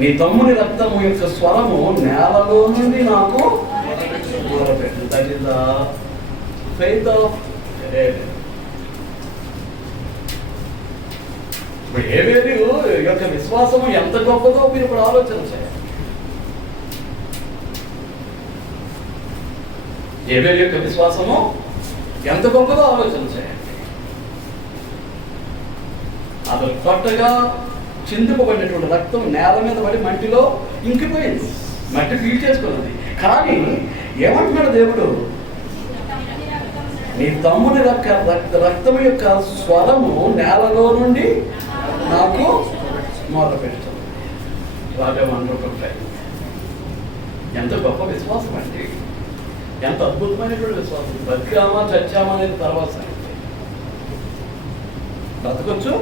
నీ తమ్ముని రక్తము యొక్క స్వరము నేలలో నుండి నాకు మొదలుపెట్టు. That is the faith of Abel. ఇప్పుడు హేబెలు యొక్క విశ్వాసము ఎంత గొప్పదో మీరు ఇప్పుడు ఆలోచన చేయాలి. హేబెలు యొక్క విశ్వాసము ఎంత గొప్పదో ఆలోచన చేయండి. అతను కొట్టగా చిందుపబడినటువంటి రక్తం నేల మీద పడి మట్టిలో ఇంకిపోయింది, మట్టి పీల్చేసుకున్నది. కానీ ఏమంటున్నాడు దేవుడు? నీ తమ్ముని రక్తము యొక్క స్వరము నేలలో నుండి నాకు మొదలుపెడుతుంది. What a wonderful friend. ఎంత గొప్ప విశ్వాసం అండి, ఎంత అద్భుతమైనటువంటి విశ్వాసం. బతికామా చచ్చామా అనేది తర్వాత సంగతి. బతకొచ్చు,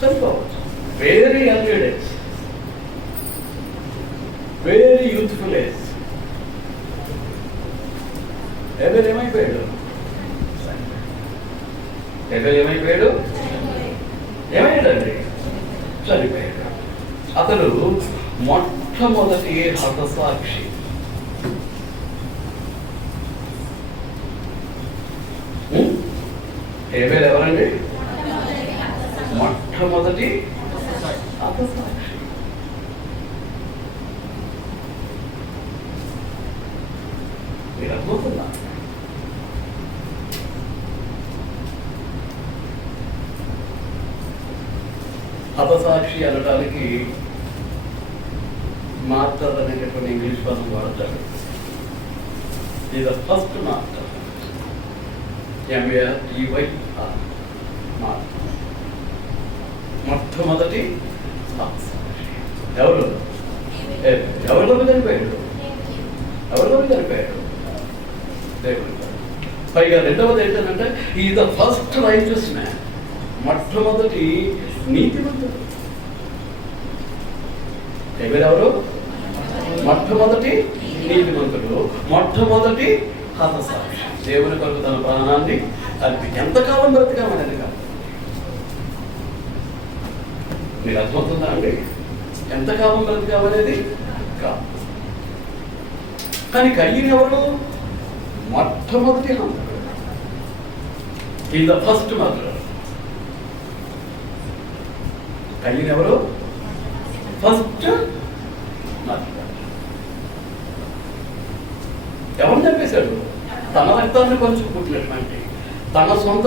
చనిపోవచ్చు. Very young age, very youthful age. Abel ఏమైపోయాడు? ఏమయ్యాడండి? చనిపోయాడు. అతడు మొట్టమొదటి హతసాక్షి. హేబెల్ ఎవరండి? మొట్టమొదటి హతసాక్షి. మీరు అర్థమవుతుందా? హతసాక్షి అనడానికి మార్టర్ అనేటటువంటి ఇంగ్లీష్ పదం వాడతాడు. ఇది ద ఫస్ట్ మార్టర్. MARTER. మొట్టమొదటి ఎవరు? ఎవరిలో చనిపోయాడు? దేవుడు. పైగా రెండవది ఏంటంటే ఈ ద ఫస్ట్ రైచియస్ మ్యాన్. మొట్టమొదటి నీతిమంతుడు. ఎవరెవరు? మొట్టమొదటి నీతిమంతుడు, మొట్టమొదటి హతసాక్షి. దేవుని కొరకు తన ప్రాణాన్ని ఎంతకాలం బ్రతికామనేది కాదు. మీరు అర్థమవుతుందా అండి? ఎంతకాలం బ్రతికామనేది కాదు. కానీ కయ్యను ఎవరు? మొట్టమొదటి హంతకుడు. ఈ ద ఫస్ట్ మర్డరర్. కయ్యను ఎవరు? First murderer. ఎవరు చంపేశాడు? తన రక్తాన్ని పంచుకుంటున్నటువంటి తన సొంత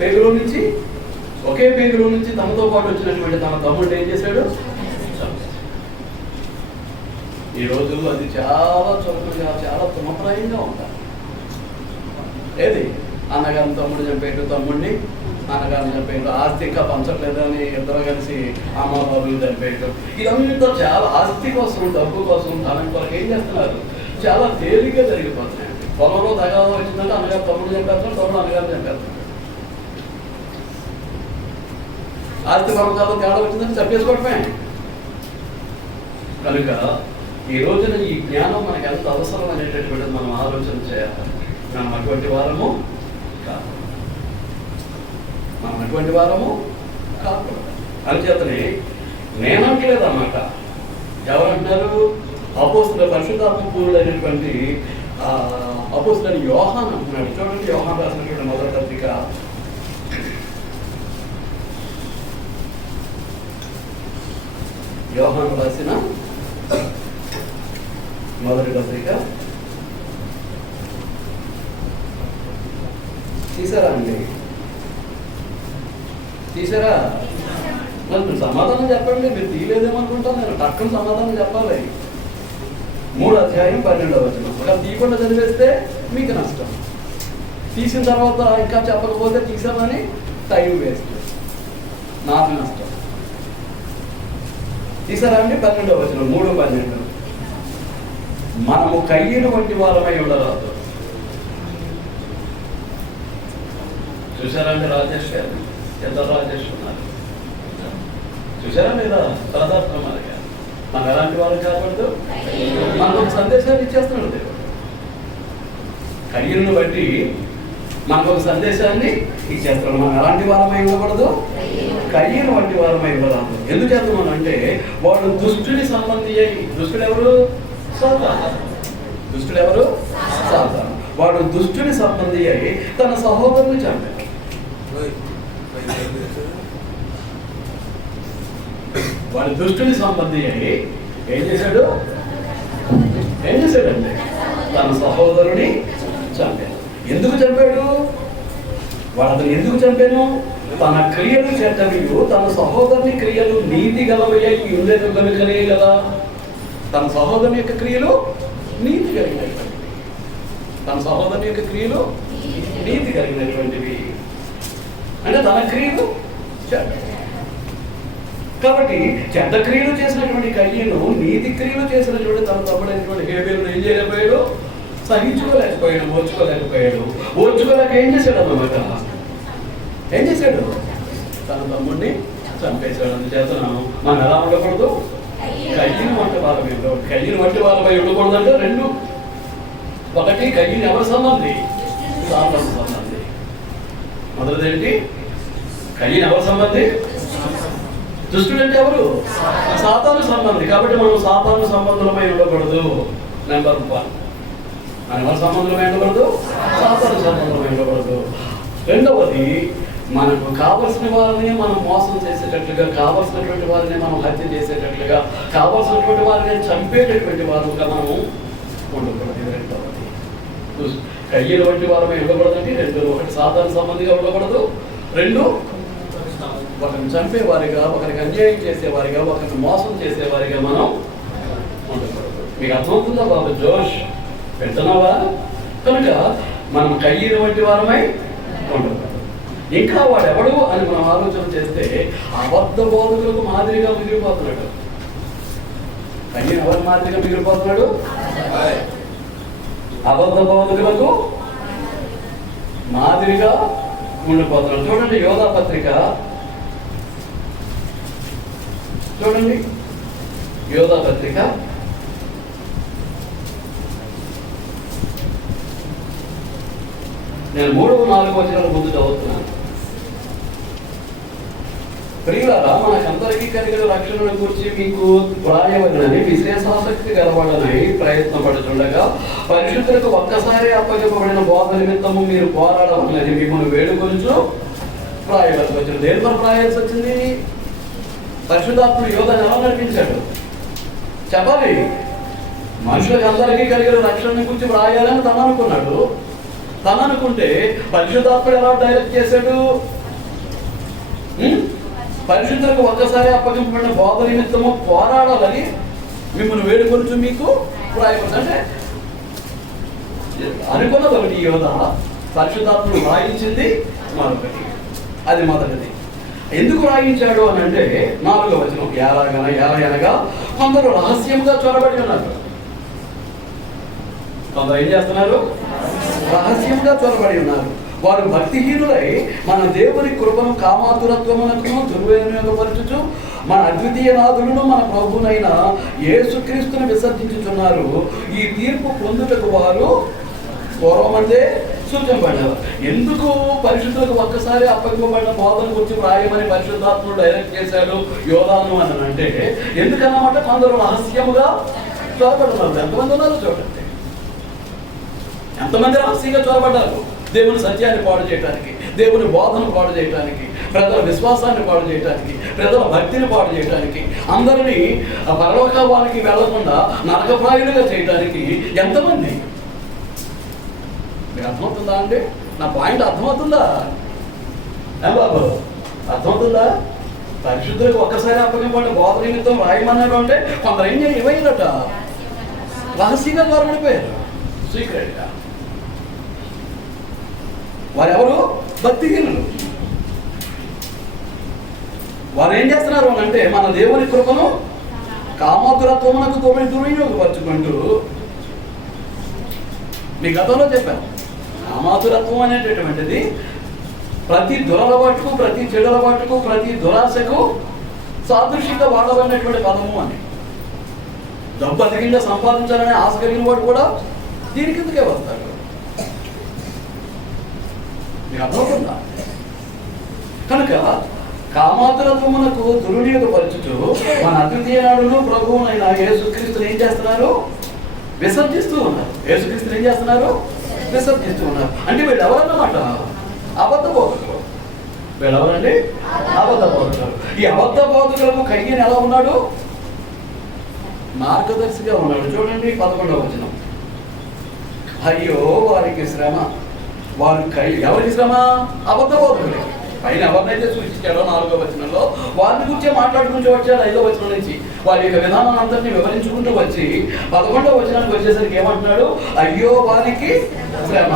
పేగులో నుంచి, ఒకే పేగులో నుంచి తనతో పాటు వచ్చినటువంటి తన తమ్ముడు ఏం చేశాడు? ఈ రోజు అది చాలా చురుకుగా, చాలా తుమప్రాయంగా ఉంటారు. ఏది? అన్నగారిని తమ్ముడు చంపేటు, తమ్ముడిని అన్నగారిని చంపేటు, ఆస్తి ఇంకా పంచట్లేదని ఇద్దరు కలిసి అమ్మ బాబుని చంపేటు. ఇదంతా చాలా ఆస్తి కోసం, డబ్బు కోసం, ధనం కొరకు ఏం చేస్తున్నారు? చాలా తేలిగ్గా జరిగిపోతున్నాయి. పొలంలో తగాదా వచ్చిందంటే అన్నగారు తమ్ముడు చంపేస్తాడు, తమ్ముడు అన్నగారిని చంపేస్తాడు. ఆస్తి పరంగా తేడా వచ్చిందంటే చంపేసుకోవటమే. కనుక ఈ రోజున ఈ జ్ఞానం మనకు ఎంత అవసరం అనేటటువంటిది మనం ఆలోచన చేయాలి. మనం అటువంటి వారము కాదు, కాకూడదు. అందుచేతనే నేనంటలేదన్నమాట. ఎవరంటున్నారు? అపోస్తుల పరిశుద్ధాత్మ పూర్ణుడైనటువంటి అపోస్తులని యోహాను అంటున్నాడు. చూడండి, యోహాను రాసినటువంటి మొదటి పత్రిక 1 తీసారా అండి? తీసారా? మరి సమాధానం చెప్పండి. మీరు తీయలేదేమనుకుంటాను నేను. టక్కన సమాధానం చెప్పాలి. 3 అధ్యాయం 12వ వచనం. అలా తీయకుండా చదివేస్తే మీకు నష్టం. తీసిన తర్వాత ఇంకా చెప్పకపోతే తీసామని టైం వేస్ట్, నాకు నష్టం. తీసారా అండి? 12వ వచనం, 3:12. మనము కయ్యను వంటి వారమై ఉండరాదు. చూసారండి రాజేష్ గారు? ఎంత రాజేష్ ఉన్నారు చూసారా లేదా? ప్రదార్థమారి గారు మనం ఎలాంటి వారు కాకూడదు. మనకు ఒక సందేశాన్ని ఇచ్చేస్తున్నాడు దేవుడు. కయ్యను బట్టి మనకు ఒక సందేశాన్ని ఇచ్చేస్తున్నాడు. మనం ఎలాంటి వారమై ఉండకూడదు. కయ్యను వంటి వారమై ఉండరాదు. ఎందుకు చేద్దామని అంటే వాడు దుష్టుని సంబంధి అయి, దుష్టుడు ఎవరు? సాతాను. దుష్టుడు ఎవరు? సాతాను. వాడు దుష్టుని సంబంధి అయి తన సహోదరుని చంపాడు. వాడు దుష్టుని సంబంధి అయి ఏం చేశాడు? చేశాడంటే తన సహోదరుని చంపాడు. ఎందుకు చంపాడు? వాడు అతను ఎందుకు చంపాను? తన క్రియలు చెడ్డవియు తన సహోదరుని క్రియలు నీతి గలవయ్యి ఉండేది కనుకనే కదా. తన సహోదరుని యొక్క క్రియలు నీతి కలిగినటువంటివి. తన సహోదరుని యొక్క క్రియలు నీతి కలిగినటువంటివి అంటే తన క్రియలు చెడ్డ. కాబట్టి చెడ్డ క్రియలు చేసినటువంటి కయ్యను నీతి క్రియలు చేసినటువంటి తన తమ్ముడైనటువంటి హేబేలును ఏం చేయలేకపోయాడు? సహించుకోలేకపోయాడు, ఓర్చుకోలేకపోయాడు. ఓర్చుకోలేక ఏం చేశాడు అన్నమాట? ఏం చేశాడు? తన తమ్ముడిని చంపేశాడు. అందుచేతను మనం ఎలా ఉండకూడదు? కయ్యను వంటి వాళ్ళమై ఉండకూడదు. కయ్యను వంటి వాళ్ళమై ఉండకూడదు అంటే రెండు. ఒకటి, కయ్యను ఎవరి సంబంధి? సాతాను సంబంధి. మొదటిదేంటి? కయ్యను ఎవరి సంబంధి? దుష్టుడు అంటే ఎవరు? సాతాను సంబంధి. కాబట్టి మనం సాతాను సంబంధులమై ఉండకూడదు. నెంబర్ 1. మనం ఎవరి సంబంధులమై ఉండకూడదు? సాతాను సంబంధులమై ఉండకూడదు. రెండవది, మనకు కావలసిన వారిని మనం మోసం చేసేటట్లుగా, కావలసినటువంటి వారిని మనం హత్య చేసేటట్లుగా, కావలసినటువంటి వారిని చంపేటటువంటి వారుగా మనం ఉండకూడదు. రెండవది, కయ్యలు వంటి వారమై ఉండకూడదండి. రెండు, ఒకటి సాతాను సంబంధిగా ఉండకూడదు. రెండు, ఒకరిని చంపేవారిగా, ఒకరికి అన్యాయం చేసేవారిగా, ఒకరిని మోసం చేసేవారిగా మనం ఉండకూడదు. మీకు అర్థమవుతుందా బాబు? జోష్ పెడుతున్నావా? కనుక మనం కయ్యను వంటి వారమై ఉండకూడదు. ఇంకా వాడెవడు అని మనం ఆలోచన చేస్తే అబద్ధ బోధకులకు మాదిరిగా మిగిలిపోతున్నాడు. కయ్యను ఎవరి మాదిరిగా మిగిలిపోతున్నాడు? అబద్ధ బోధకులకు మాదిరిగా ఉండిపోతున్నాడు. చూడండి యోధా పత్రిక, చూడండి యోధా పత్రిక నేను 3-4 వచనాల ముందు చదువుతున్నాను. ప్రియులారా, మనకందరికీ కలిగిన రక్షణను గురించి మీకు వ్రాయవలనని విశేషాసక్తి గలవాడనై ప్రయత్నపడుతుండగా పరిశుద్ధులకు ఒక్కసారి అప్పగింపబడిన బోధ నిమిత్తము మీరు పోరాడవలనని మిమ్మల్ని వేడుకొంచు వ్రాయవలసి వచ్చింది. దేని వరకు వ్రాయాల్సి వచ్చింది? పరిశుద్ధాత్ముడు యోధను ఎలా నడిపించాడు చెప్పాలి. మనుషులకు అందరికీ కలిగిన రక్షణ గురించి వ్రాయాలని తను అనుకున్నాడు. తను అనుకుంటే పరిశుద్ధాత్ముడు ఎలా డైరెక్ట్ చేశాడు? పరిశుద్ధులకు ఒక్కసారి అప్పగింపబడిన బోధ నిమిత్తము పోరాడాలని మిమ్మల్ని వేడుకొంచు మీకు వ్రాయబడింది. అంటే అనుకున్నది ఒకటి యోధ, పరిశుద్ధాత్ముడు రాయించింది మరొకటి. అది మొదటిది. ఎందుకు రాయించాడు అని అంటే 4వ వచనం, ఎలాగనగా కొందరు రహస్యంగా చొరబడి ఉన్నారు. కొందరు ఏం చేస్తున్నారు? రహస్యంగా చొరబడి ఉన్నారు. వారు భక్తిహీనులై మన దేవుని కృపను కామాతురత్వమునకు దుర్వినియోగపరచుచు మన అద్వితీయ నాథులను మన ప్రభునైన యేసుక్రీస్తును విసర్జించుచున్నారు. ఈ తీర్పు పొందుటకు వారు పూర్వమందే సూచింపడ్డారు. ఎందుకు పరిశుద్ధులకు ఒక్కసారి అప్పగింపబడిన బోధన గురించి వ్రాయమని పరిశుద్ధాత్ముడు డైరెక్ట్ చేశాడు యోధాను అని అంటే, ఎందుకన్నమాట? కొందరు రహస్యముగా చొరబడుతున్నారు. ఎంతమంది ఉన్నారు చూడండి. ఎంతమంది రహస్యంగా చొరబడ్డారు? దేవుని సత్యాన్ని పాడు చేయడానికి, దేవుని బోధను పాడు చేయడానికి, ప్రజల విశ్వాసాన్ని పాడు చేయడానికి, ప్రజల భక్తిని పాడు చేయడానికి, అందరినీ పరలోకానికి వెళ్లకుండా నరకప్రాయులుగా చేయడానికి ఎంతమంది? మీకు అర్థమవుతుందా అండి? నా పాయింట్ అర్థమవుతుందా బాబు? అర్థమవుతుందా? పరిశుద్ధులకు ఒక్కసారి అప్పగింపబడిన బోధ నిమిత్తం రాయమన్నాడు అంటే కొందరు ఏం చేయాలి? ఇవ్వయ్యట రహస్యంగా దూరపడిపోయారు. సీక్రెట్గా. వారెవరు? భక్తిహీనులు. వారు ఏం చేస్తున్నారు అని అంటే మన దేవుని కృపను కామాతురత్వమునకు దుర్వినియోగపరచుకుంటూ, మీ గతంలో చెప్పాను, కామాతురత్వం అనేటటువంటిది ప్రతి దురలవాటుకు, ప్రతి చెడులవాటుకు, ప్రతి దురాశకు సాదృశ్యంగా వాడబడినటువంటి పదము అని. డబ్బు అధికంగా సంపాదించాలనే ఆశ కలిగిన వాడు కూడా దీని కిందకే వస్తాడు. మీకు అర్థమవుతుందా? కనుక కామాతురత్వమునకు దుర్వినియోగపరచుచు మన అద్వితీయుడును ప్రభువునైన యేసుక్రీస్తుని ఏం చేస్తున్నారు? విసర్జిస్తూ ఉన్నారు. యేసుక్రీస్తుని ఏం చేస్తున్నారు? విసర్జిస్తూ ఉన్నారు. అంటే వీళ్ళు ఎవరన్నమాట? అబద్ధ బోధకులు. వీళ్ళు ఎవరండి? అబద్ధ బోధకులు. ఈ అబద్ధ బోధకులకు కయ్యను ఎలా ఉన్నాడు? మార్గదర్శిగా ఉన్నాడు. చూడండి 11వ వచనం. అయ్యో వారికి శ్రమ. ఎవరికి శ్రమ? అబద్ధ బోధకులే. పైన ఎవరినైతే సూచించాడో 4వ వచనంలో వారిని గురించి మాట్లాడుకుంటూ వచ్చాడు. 5వ వచనం నుంచి వారి యొక్క విధానం అంతటిని వివరించుకుంటూ వచ్చి 11వ వచనానికి వచ్చేసరికి ఏమంటున్నాడు? అయ్యో వారికి శ్రమ,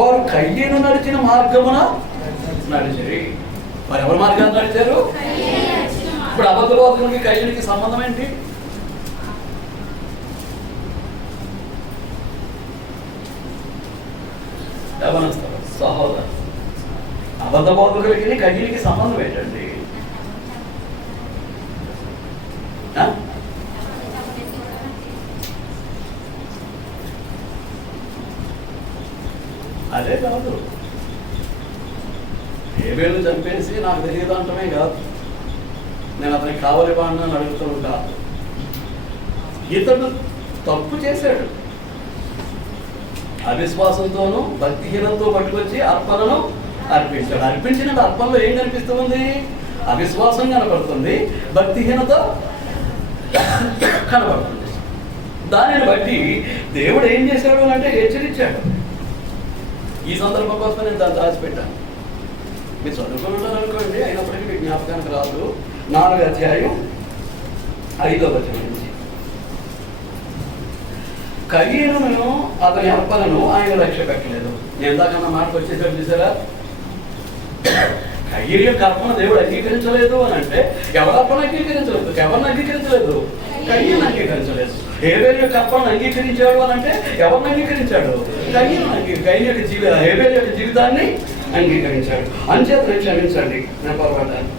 వారు కయ్యను నడిచిన మార్గమున నడిచారు. మరి ఎవరి మార్గాన్ని నడిచారు? ఇప్పుడు అబద్ధ బోధకులకి కయ్యనికి సంబంధం ఏంటి? గమనిస్తారు సహోదరు, అబద్ధ బోధకులకి కయ్యనికి సంబంధం ఏంటండి? అదే కాదు, హేబేలు చంపేసి నాకు తెలియదు అంటమే కాదు, నేను అతనికి కావాలి బాగా అడుగుతూ ఉంటా. ఇతడు తప్పు చేశాడు, అవిశ్వాసంతోనూ భక్తిహీనంతో పట్టుకొచ్చి అర్పణను అర్పించాడు. అర్పించిన అర్పణలో ఏం కనిపిస్తుంది? అవిశ్వాసం కనపడుతుంది, భక్తిహీనత కనపడుతుంది. దానిని బట్టి దేవుడు ఏం చేశాడు అంటే హెచ్చరించాడు. ఈ సందర్భం కోసం నేను దాన్ని దాచిపెట్టాను. మీరు చదువుకుని ఉంటారు అనుకోండి, అయినప్పటికీ మీకు జ్ఞాపకానికి రాదు. 4వ అధ్యాయం 5వ వచనం నుంచి కయ్యను అతని అర్పణను ఆయన లక్ష్య పెట్టలేదు. ఎందాకన్నా మాటకు వచ్చేసరికి చూసారా? కయ్యని యొక్క అర్పణ దేవుడు అంగీకరించలేదు అని అంటే ఎవరి అర్పణ అంగీకరించలేదు? ఎవరిని అంగీకరించలేదు? కయ్యను అంగీకరించలేదు. హేబేలు యొక్క అర్పణను అంగీకరించాడు అని అంటే ఎవరిని అంగీకరించాడు? కయ్యను యొక్క హేబేలు యొక్క జీవితాన్ని అంగీకరించాడు. అంచేత క్షమించండి, నేను పొరపాటాను.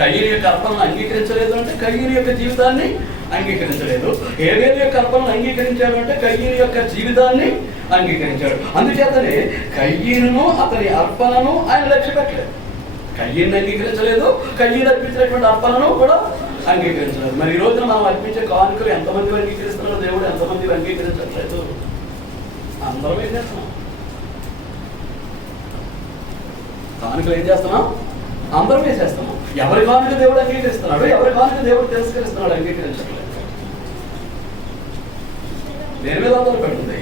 కయ్యని యొక్క అర్పణను అంగీకరించలేదు అంటే కయ్యని యొక్క జీవితాన్ని అంగీకరించలేదు. హేబేలు యొక్క అర్పణను అంగీకరించాడు అంటే కయ్యని యొక్క జీవితాన్ని అంగీకరించాడు. అందుచేతనే కయ్యను అతని అర్పణను ఆయన లక్ష్య పెట్టలేదు. కయ్యని అంగీకరించలేదు, కయ్యను అర్పించినటువంటి అర్పణను కూడా అంగీకరించలేదు. మరి ఈ రోజున మనం అర్పించే కానుకలు ఎంతమంది అంగీకరిస్తున్నారో దేవుడు ఎంతమంది అంగీకరించట్లేదు. అందరం ఏం చేస్తున్నాం? కానుకలు ఏం చేస్తున్నాం? అందరం వేసేస్తున్నాం. ఎవరి కానుక దేవుడు అంగీకరిస్తున్నాడు, ఎవరి కానుక దేవుడు తిరస్కరిస్తున్నాడు? అంగీకరించట్లేదు. దేని మీద ఆధారపడుతుంది?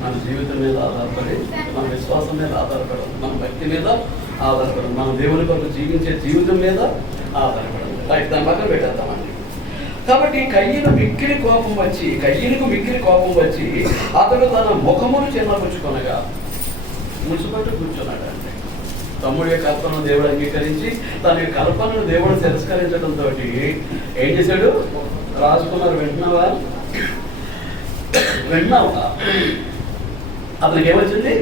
మన జీవితం మీద ఆధారపడి, మన విశ్వాసం మీద ఆధారపడదు, మన భక్తి మీద ఆధారపడదు, మన దేవుని కొరకు జీవించే జీవితం మీద ఆధారపడదు. దాని పక్కన పెట్టేద్దామండి. కాబట్టి కయ్యను మిక్కిలి కోపం వచ్చి అతడు తన ముఖమును చిన్నపుచ్చుకొనగా ముసుపట్టు కూర్చున్నాడు. అంటే తమ్ముడి యొక్క కల్పనను దేవుడు అంగీకరించి తన యొక్క కల్పనను దేవుడు తిరస్కరించడంతో ఏం చేశాడు? రాజకుమారు వింటున్నావా? అతనికి ఏమొచ్చింది?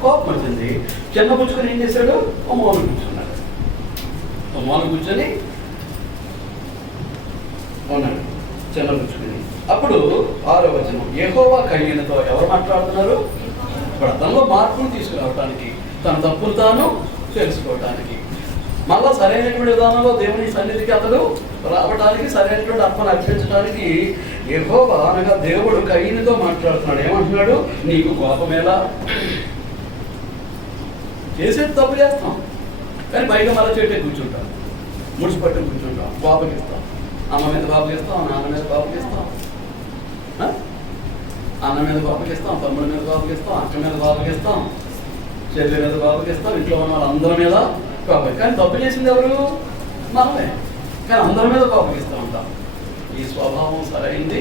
కోపం వచ్చింది. చిన్న పుచ్చుకొని ఏం చేశాడు? ఓ మూల కూర్చున్నాడు. ఓ మూల కూర్చొని ఉన్నాడు చిన్న పుచ్చుకొని. అప్పుడు 6వ వచనం, యెహోవా కయ్యనుతో ఎవరు మాట్లాడుతున్నారు? ఇప్పుడు అతనిలో మార్పును తీసుకురావటానికి, తన తప్పులు తాను తెలుసుకోవటానికి, మళ్ళా సరైనటువంటి విధానంలో దేవుని సన్నిధికి అతడు రావడానికి, సరైనటువంటి అర్పణ అర్పించడానికి యెహోవా అనగా దేవుడు కయ్యనుతో మాట్లాడుతున్నాడు. ఏమంటున్నాడు? నీకు కోపమేలా? చేసేది తప్పు చేస్తాం, కానీ పైగా మళ్ళీ చెట్టు కూర్చుంటాం, ముడిచిపట్టు కూర్చుంటాం, బాబుకిస్తాం, అమ్మ మీద బాబుకిస్తాం, నాన్న మీద బాబుకిస్తాం, అన్న మీద బాబుకిస్తాం, తమ్ముడి మీద బాబుకిస్తాం, అక్క మీద బాబుకిస్తాం, చెల్లి మీద బాబుకిస్తాం, ఇంట్లో ఉన్న వాళ్ళందరి మీద బాబు. కానీ తప్పు చేసింది ఎవరు? మనమే. కానీ అందరి మీద బాబుకిస్తూ ఉంటాం. ఈ స్వభావం సరైంది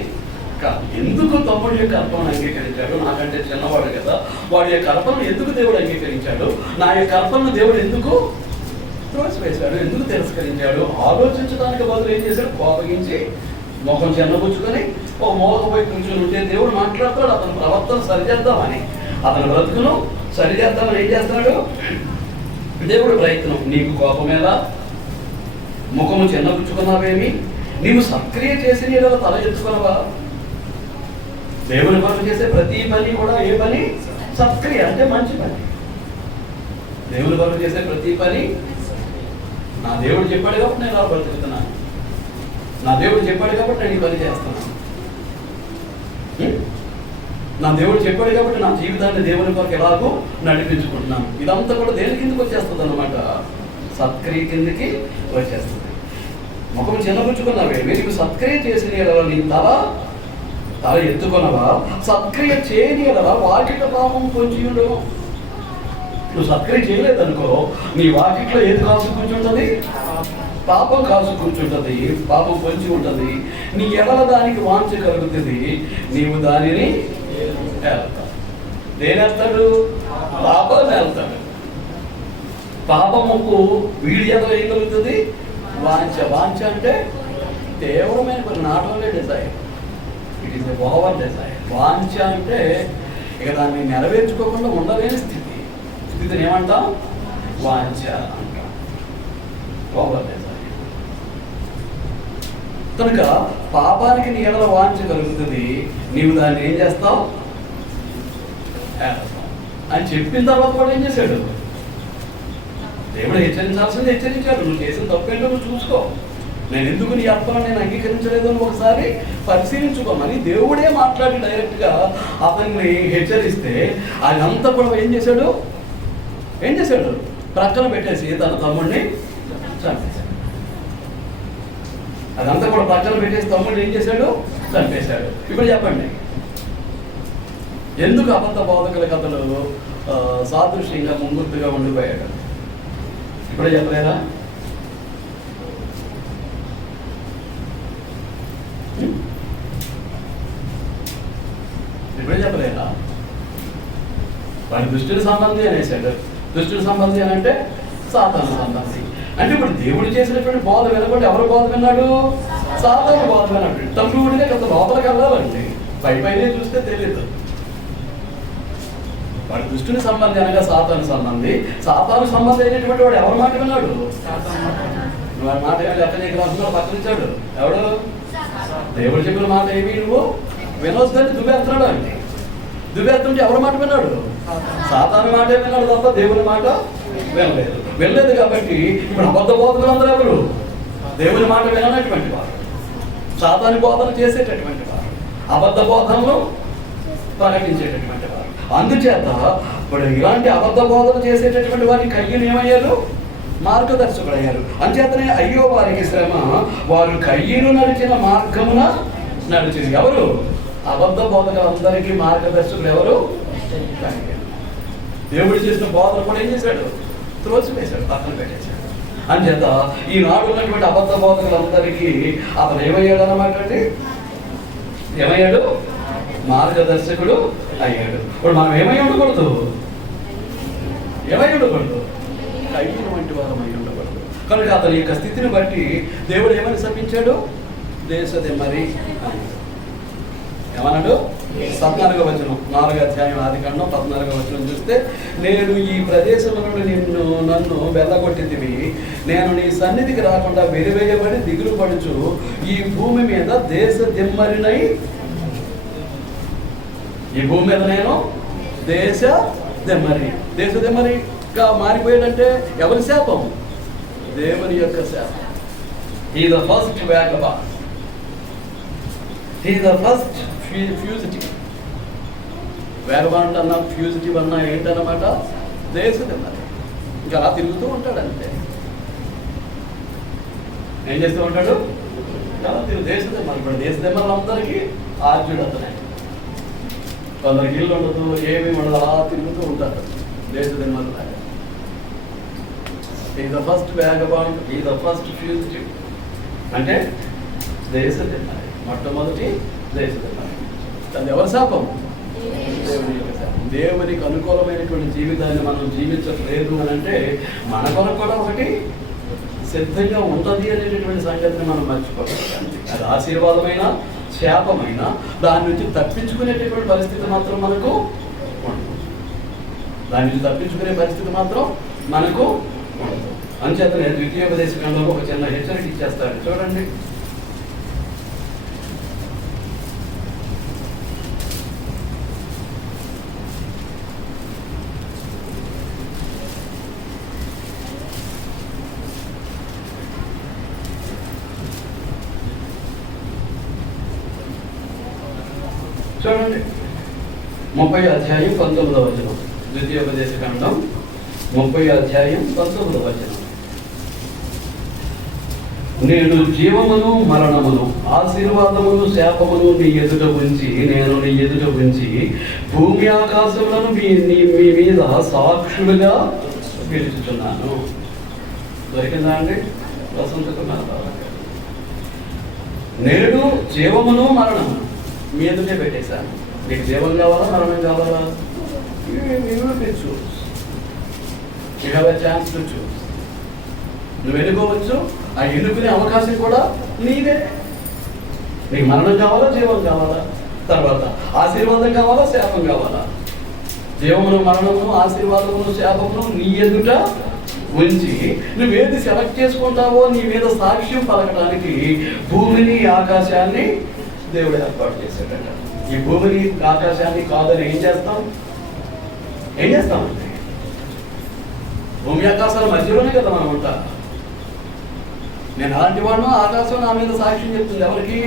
కాదు. ఎందుకు తమ్ముడి యొక్క అర్పణను అంగీకరించాడు? నాకంటే చిన్నవాడు కదా, వాడి యొక్క అర్పణను ఎందుకు దేవుడు అంగీకరించాడు? నా యొక్క అర్పణను దేవుడు ఎందుకు త్రోసివేశాడు? ఎందుకు తిరస్కరించాడు? ఆలోచించడానికి బదులు ఏం చేశాడు? కోపగించి ముఖం చిన్నపుచ్చుకొని ఒక మూలకపోయి కూర్చొని ఉంటే దేవుడు మాట్లాడతాడు. అతని ప్రవర్తన సరిచేద్దామని, అతని బ్రతుకును సరిచేద్దామని ఏం చేస్తున్నాడు దేవుడు? ప్రయత్నం. నీకు కోపమేలా? ముఖము చిన్నపుచ్చుకున్నావేమి? నీవు సక్రియ చేసి నీలో తల ఎత్తుకున్నావా? దేవుని కొరకు చేసే ప్రతి పని కూడా ఏ పని? సత్క్రియ అంటే మంచి పని. దేవుని కొరకు చేసే ప్రతి పని దేవుడు చెప్పాడు కాబట్టి నేను ఇలా బ్రతుకుతున్నాను, నా దేవుడు చెప్పాడు కాబట్టి నేను ఈ పని చేస్తున్నాను, నా దేవుడు చెప్పాడు కాబట్టి నా జీవితాన్ని దేవుని కొరకు ఎలాగో నడిపించుకుంటున్నాను. ఇదంతా కూడా దేని కిందకి వచ్చేస్తుంది అన్నమాట, సత్క్రియ కిందకి వచ్చేస్తుంది. ముఖం చిన్నపుచ్చుకున్నావే, మీరు సత్క్రియ చేసిన ఎడల నీ తల ఎత్తుకున్నవా, సత్క్రియ చేయని ఎడల వాకిట పాపం పొంచి ఉండవు. నువ్వు సత్క్రియ చేయలేదనుకో, నీ వాకిట్లో ఏది కాసు కూర్చుంటుంది, పాపం కాసు కూర్చుంటుంది, పాపం పొంచి ఉంటుంది. నీ ఎడల దానికి వాంఛ కలుగుతుంది, నీవు దానిని వెళ్తావు. దేని వెళ్తాడు, పాపాన్ని వెళ్తాడు. పాపముకు వీడి ఎడల ఏం కలుగుతుంది, వాంఛ. వాంఛ అంటే తీవ్రమైన కొన్ని, not only desire, it is a over desire. వాంఛ అంటే ఇక దాన్ని నెరవేర్చుకోకుండా ఉండలేని స్థితిని ఏమంటాం, వాంఛ అంటాం, ఓవర్ డిజైర్. కనుక పాపానికి నీ ఎడల వాంఛ కలుగుతుంది, నీవు దాన్ని ఏం చేస్తావు అని చెప్పిన తర్వాత కూడా ఏం చేశాడు, దేవుడు హెచ్చరించాల్సింది హెచ్చరించాడు. నువ్వు చేసిన తప్పేంటో నువ్వు చూసుకో, నేను ఎందుకు నీ అర్థం నేను అంగీకరించలేదు అని ఒకసారి పరిశీలించుకోమని దేవుడే మాట్లాడి డైరెక్ట్గా అతన్ని హెచ్చరిస్తే ఆయన అంతా కూడా ఏం చేశాడు, ప్రక్కన పెట్టేసి తన తమ్ముడిని చంపేశాడు. అదంతా కూడా ప్రక్కన పెట్టేసి తమ్ముడిని ఏం చేశాడు, చంపేశాడు. ఇప్పుడు చెప్పండి, ఎందుకు అబద్ధ బోధకుల కథలు సాదృశ్యంగా ముంగుర్తుగా ఉండిపోయాడు? ఇప్పుడే చెప్పలేరా? ఇప్పుడే చెప్పలేరా? వాడి దుష్టుడి సంబంధి అనేసాడు. దుష్టుడి సంబంధి అని అంటే సాతాను సంబంధి. అంటే ఇప్పుడు దేవుడు చేసినటువంటి బోధ వినకుండా ఎవరు బోధ విన్నాడు, సాతాను బోధ విన్నాడు. తమ్ముడినే కొంత లోపలికి వెళ్ళాలండి, పైనే చూస్తే తెలియదు. వాడి దుష్టుని సంబంధి అనగా సాతాను సంబంధి. సాతాను సంబంధి అయినటువంటి వాడు ఎవరి మాట విన్నాడు, వాడి మాట గ్రంథంలో పక్కనిచ్చాడు. ఎవడు, దేవుడు చెప్పిన మాట ఏమి నువ్వు వినొద్దని దువ్వేస్తున్నాడు. అంటే దువ్వేస్తుంటే ఎవరి మాట విన్నాడు, సాతాను మాటే విన్నాడు తప్ప దేవుని మాట వినలేదు. కాబట్టి ఇప్పుడు అబద్ధ బోధకులందరూ ఎవరు, దేవుని మాట విననటువంటి వారు, సాతాను బోధన చేసేటటువంటి వారు, అబద్ధ బోధనలు ప్రకటించేటటువంటి వారు. అందుచేత ఇప్పుడు ఇలాంటి అబద్ధ బోధన చేసేటటువంటి వారికి కయ్యను ఏమయ్యారు, మార్గదర్శకుడు అయ్యారు. అంచేతనే అయ్యో వారికి శ్రమ, వారు కయ్యను నడిచిన మార్గమున నడిచింది. ఎవరు, అబద్ధ బోధకులందరికీ మార్గదర్శకుడు ఎవరు, దేవుడు చేసిన బోధన కూడా ఏం చేశాడు, త్రోసివేశాడు, పక్కన పెట్టేశాడు. అంచేత ఈనాడు ఉన్నటువంటి అబద్ధ బోధకులందరికీ అతను ఏమయ్యాడు అన్నమాట అండి, ఏమయ్యాడు, మార్గదర్శకుడు అయ్యాడు. ఇప్పుడు మనం ఏమై ఉండకూడదు, కయ్యను వంటి వారం అయి ఉండకూడదు. కనుక అతని యొక్క స్థితిని బట్టి దేవుడు ఏమని శపించాడు, దేశదెమ్మరి ఏమన్నాడు, 14వ వచనం 4వ అధ్యాయం ఆదికాండం 14వ వచనం చూస్తే, నేను ఈ ప్రదేశం నుండి నన్ను వెళ్ళగొట్టితివి, నేను నీ సన్నిధికి రాకుండా వెలివేయబడి దిగులు పడుచు ఈ భూమి మీద దేశ దిమ్మరినై, ఈ భూమి మీద నేను దేశ దెమ్మరిగా మారిపోయాడంటే ఎవరి శాపం, దేవుని యొక్క శాపం. He the first vagabond, he the first fugitive. Vagabond అన్నా ఫ్యూజిటివ్ అన్నా ఏంటన్నమాట, దేశదెమ్మరి. ఇంకా అలా తిరుగుతూ ఉంటాడు అంతే. ఏం చేస్తూ ఉంటాడు, అలా దేశదెమ్మరి. ఇప్పుడు దేశదెమ్మలందరికీ ఆర్జుడు అతనే. కొందరికి ఇల్లు ఉండదు, ఏమీ ఉండదు, అలా తిరుగుతూ ఉంటారు దేశదెమ్మరి లాగా. ఈ ద ఫస్ట్ వ్యాగబాండ్, ఈ ద ఫస్ట్ ఫ్యూజిటివ్ అంటే దేశదెమ్మరి, మొట్టమొదటి దేశదెమ్మరి. అది ఎవరి శాపం, దేవుని యొక్క శాపం. దేవునికి అనుకూలమైనటువంటి జీవితాన్ని మనం జీవించట్లేదు అని అంటే మన కొరకు కూడా ఒకటి సిద్ధంగా ఉంటుంది అనేటటువంటి సంగతిని మనం మర్చిపోవాలి. అది ఆశీర్వాదమైన శాపమైన దాని నుంచి తప్పించుకునేటటువంటి పరిస్థితి మాత్రం మనకు ఉండదు, దాని నుంచి తప్పించుకునే పరిస్థితి మాత్రం మనకు ఉండదు. అంచేతనే ద్వితీయోపదేశ కాండంలో ఒక చిన్న హెచ్చరిక ఇచ్చేస్తాడు చూడండి. చూడండి 30వ అధ్యాయం 19వ వచనం, ద్వితీయోపదేశ కాండం 30వ అధ్యాయం 19వ వచనం. నేను జీవమును మరణమును, ఆశీర్వాదమును శాపమును నీ ఎదుట ఉంచి, నేను నీ ఎదుట ఉంచి భూమి ఆకాశములను మీ మీద సాక్షులుగా పిలుచుచున్నాను. దొరికిందా అండి? వసంతకున్నారు. నేడు జీవమును మరణము మీ ఎదుటే పెట్టేశాను. నీకు జీవం కావాలా, మరణం కావాలా? You have a chance to choose. నువ్వు ఎన్నుకోవచ్చు. ఆ ఎన్నుకునే అవకాశం కూడా నీదే. నీకు మరణం కావాలా, జీవం కావాలా? తర్వాత ఆశీర్వాదం కావాలా, శాపం కావాలా? జీవమును, మరణమును, ఆశీర్వాదమును, శాపమును నీ ఎదుట ఉంచి నువ్వేది సెలెక్ట్ చేసుకుంటావో నీ మీద సాక్ష్యం పలకడానికి భూమిని, ఆకాశాన్ని దేవుడు ఏర్పాటు చేశాడట. ఈ భూమిని, ఆకాశాన్ని కాదని ఏం చేస్తామండి? భూమి ఆకాశాల మధ్యలోనే కదా మనం ఉంటా. నేను అలాంటి వాడిను. ఆకాశం నా మీద సాక్ష్యం చెప్తుంది. ఎవరికి?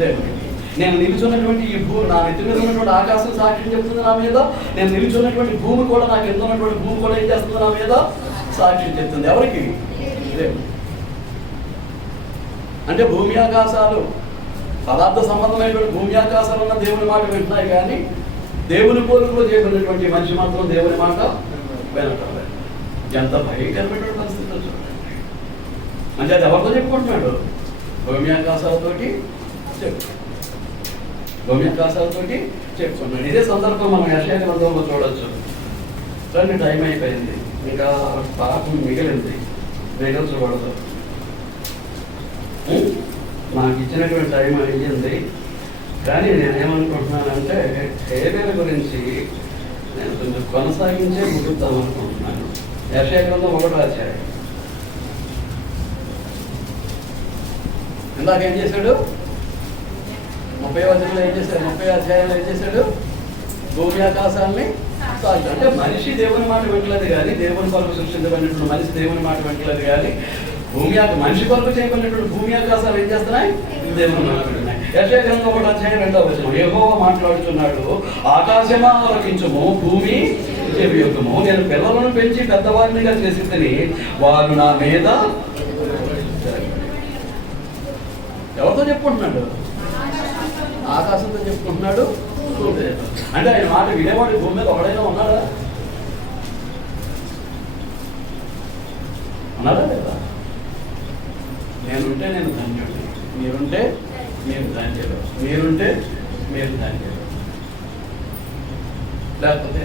దేవుడికి. నేను నిలుచున్నటువంటి ఈ భూమి, నా నెత్తి మీద ఉన్నటువంటి ఆకాశం సాక్ష్యం చెప్తుంది నా మీద. నేను నిలుచున్నటువంటి భూమి కూడా, నాకు ఎంత ఉన్నటువంటి భూమి కూడా ఏం చేస్తుంది? నా మీద సాక్ష్యం చెప్తుంది. ఎవరికి? దేవుడు. అంటే భూమి ఆకాశాలు, పదార్థ సంబంధమైనటువంటి భూమి ఆకాశాలు ఉన్న దేవుని మాట వింటున్నాయి, కానీ దేవుని పోలికలో చేయబడినటువంటి మనిషి మాత్రం దేవుని మాట వినటం లేదు. ఎంత భయంకరమైనటువంటి పరిస్థితులు చూడండి. అంటే అది ఎవరితో చెప్పుకుంటున్నాడు? భూమి ఆకాశాలతోటి చెప్పుకున్నాడు. ఇదే సందర్భం మనం యెషయా గ్రంథంలో చూడొచ్చు. కానీ టైం అయిపోయింది, ఇంకా పాపం మిగిలింది, మిగల్చకూడదు. నాకు ఇచ్చినటువంటి టైం అయ్యింది. కానీ నేనేమనుకుంటున్నానంటే హేబెలు గురించి నేను కొంచెం కొనసాగించే ముగిద్దాం అనుకుంటున్నాను. యెషయా గ్రంథం 1వ అధ్యాయం. ఇందాక ఏం చేశాడు? 30వ వచనంలో ఏం చేశాడు? 30వ అధ్యాయంలో ఏం చేశాడు? భూమి ఆకాశాన్ని సాక్షి. అంటే మనిషి దేవుని మాట వింటలేదు కానీ, దేవుని కొరకు సృష్టించబడినటువంటి మనిషి దేవుని మాట వింటలేదు కానీ, మనిషి కొరకు చేయబడినటువంటి భూమి ఆకాశాలు ఏం చేస్తున్నాయి? దేవుని మాట వింటున్నాయి. యెషయా గ్రంథం 1వ అధ్యాయం 2వ వచనం, యెహోవా మాట్లాడుతున్నాడు, ఆకాశమా ఆలకించుము, భూమి చెవియొక్కుము. నేను పిల్లలను పెంచి పెద్దవారినిగా చేసి వారు నా మీద. ఎవరితో చెప్పుకుంటున్నాడు? ఆకాశంతో చెప్పుకుంటున్నాడు. అంటే ఆయన మాట వినేవాడు భూమి మీద ఒకడైనా ఉన్నాడా? లేదా? నేనుంటే నేను ధన్యుడిని, మీరుంటే మీరు ధన్యులు, మీరుంటే మీరు ధన్యులు. లేకపోతే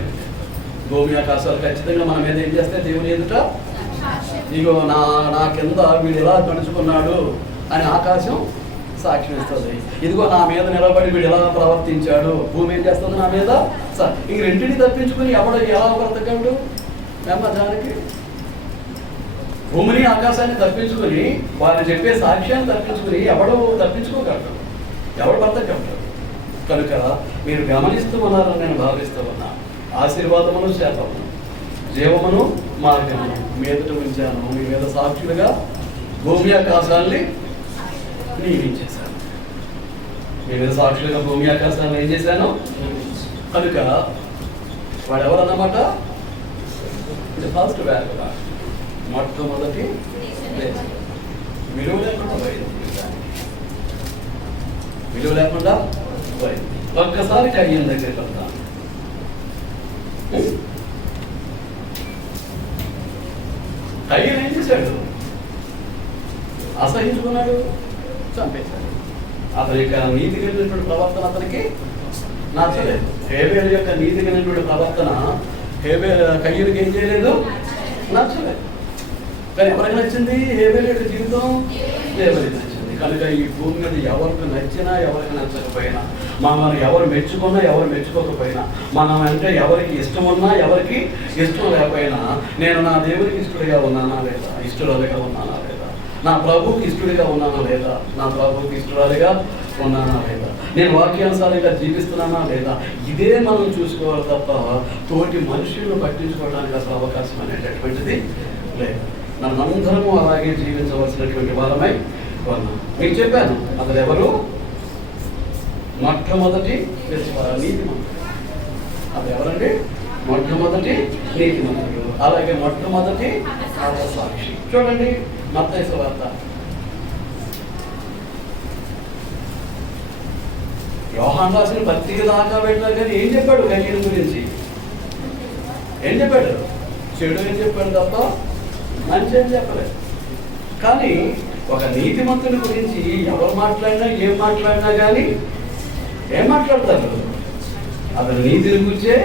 భూమి ఆకాశాలు ఖచ్చితంగా మన మీద ఏం చేస్తే దేవుని ఎదుట ఇగో నా కింద వీడు ఎలా నడుచుకున్నాడు అని ఆకాశం సాక్ష్యం ఇస్తుంది. ఇదిగో నా మీద నిలబడి వీడు ఎలా ప్రవర్తించాడు, భూమి ఏం చేస్తుంది నా మీద. ఈ రెంటిని తప్పించుకుని ఎవడు ఎలా బ్రతకడు? నమ్మడానికి భూమిని, ఆకాశాన్ని తప్పించుకుని, వారు చెప్పే సాక్ష్యాన్ని తప్పించుకుని ఎవడు తప్పించుకోగలడు? ఎవడు బ్రతకగలడు? కనుక మీరు గమనిస్తూ ఉన్నారని నేను భావిస్తూ ఉన్నా. ఆశీర్వాదమును, శాపమును, జీవమును, మార్గమును మీ ఎదుట ఉంచాను. మీ మీద సాక్షులుగా భూమి ఆకాశాన్ని నియమించేశాను. మీ మీద సాక్షులుగా భూమి ఆకాశాన్ని ఏం చేశాను? కనుక వాడు ఎవరన్నమాట? ఇది ఫస్ట్ వ్యాల్యూ, మొట్టమొదటి విలువ లేకుండా పోయింది. విలువ లేకుండా పోయింది. ఒక్కసారి కయ్యం దగ్గరికి వెళ్తాను. కయ్యం ఏం చేశాడు? అసహించుకున్నాడు, చంపేశాడు. అతని యొక్క నీతి కలిగినటువంటి ప్రవర్తన అతనికి నచ్చలేదు. హేబేలు యొక్క నీతి కలిగినటువంటి ప్రవర్తన కయ్యూరికి ఏం చేయలేదు? నచ్చలేదు. కానీ ఎవరికి నచ్చింది? హేబేలు యొక్క జీవితం దేవునికి నచ్చింది. కనుక ఈ భూమి మీద ఎవరికి నచ్చినా ఎవరికి నచ్చకపోయినా, మనల్ని ఎవరు మెచ్చుకున్నా ఎవరు మెచ్చుకోకపోయినా, మనం అంటే ఎవరికి ఇష్టం ఉన్నా ఎవరికి ఇష్టం లేకపోయినా, నేను నా దేవునికి ఇష్టడిగా ఉన్నానా లేదా, ఇష్టరాలుగా ఉన్నానా లేదా, నా ప్రభువుకి ఇష్టడిగా ఉన్నానా లేదా, నా ప్రభువుకి ఇష్టరాలుగా ఉన్నానా లేదా, నేను వాక్యానుసారంగా జీవిస్తున్నానా లేదా, ఇదే మనం చూసుకోవాలి తప్ప తోటి మనుషులను పట్టించుకోవడానికి అసలు అవకాశం అనేటటువంటిది లేదు. మనందరము అలాగే జీవించవలసినటువంటి వారమై ఉన్నాం. మీకు చెప్పాను, అసలు ఎవరు మొట్టమొదటి నీతిమంతుడు. అది ఎవరండి? మొట్టమొదటి నీతిమంతుడు. అలాగే మొట్టమొదటి సాక్షి. చూడండి మత్తయి సువార్త. యోహాను రాసిన పత్రిక దాకా వెళ్ళినా కానీ ఏం చెప్పాడు కయ్యను గురించి? ఏం చెప్పాడు? చెడు ఏం చెప్పాడు తప్ప మంచి ఏం చెప్పలేదు. కానీ ఒక నీతిమంతుని గురించి ఎవరు మాట్లాడినా ఏం మాట్లాడినా కానీ ఏం మాట్లాడతారు? అతను నీతిని గురించే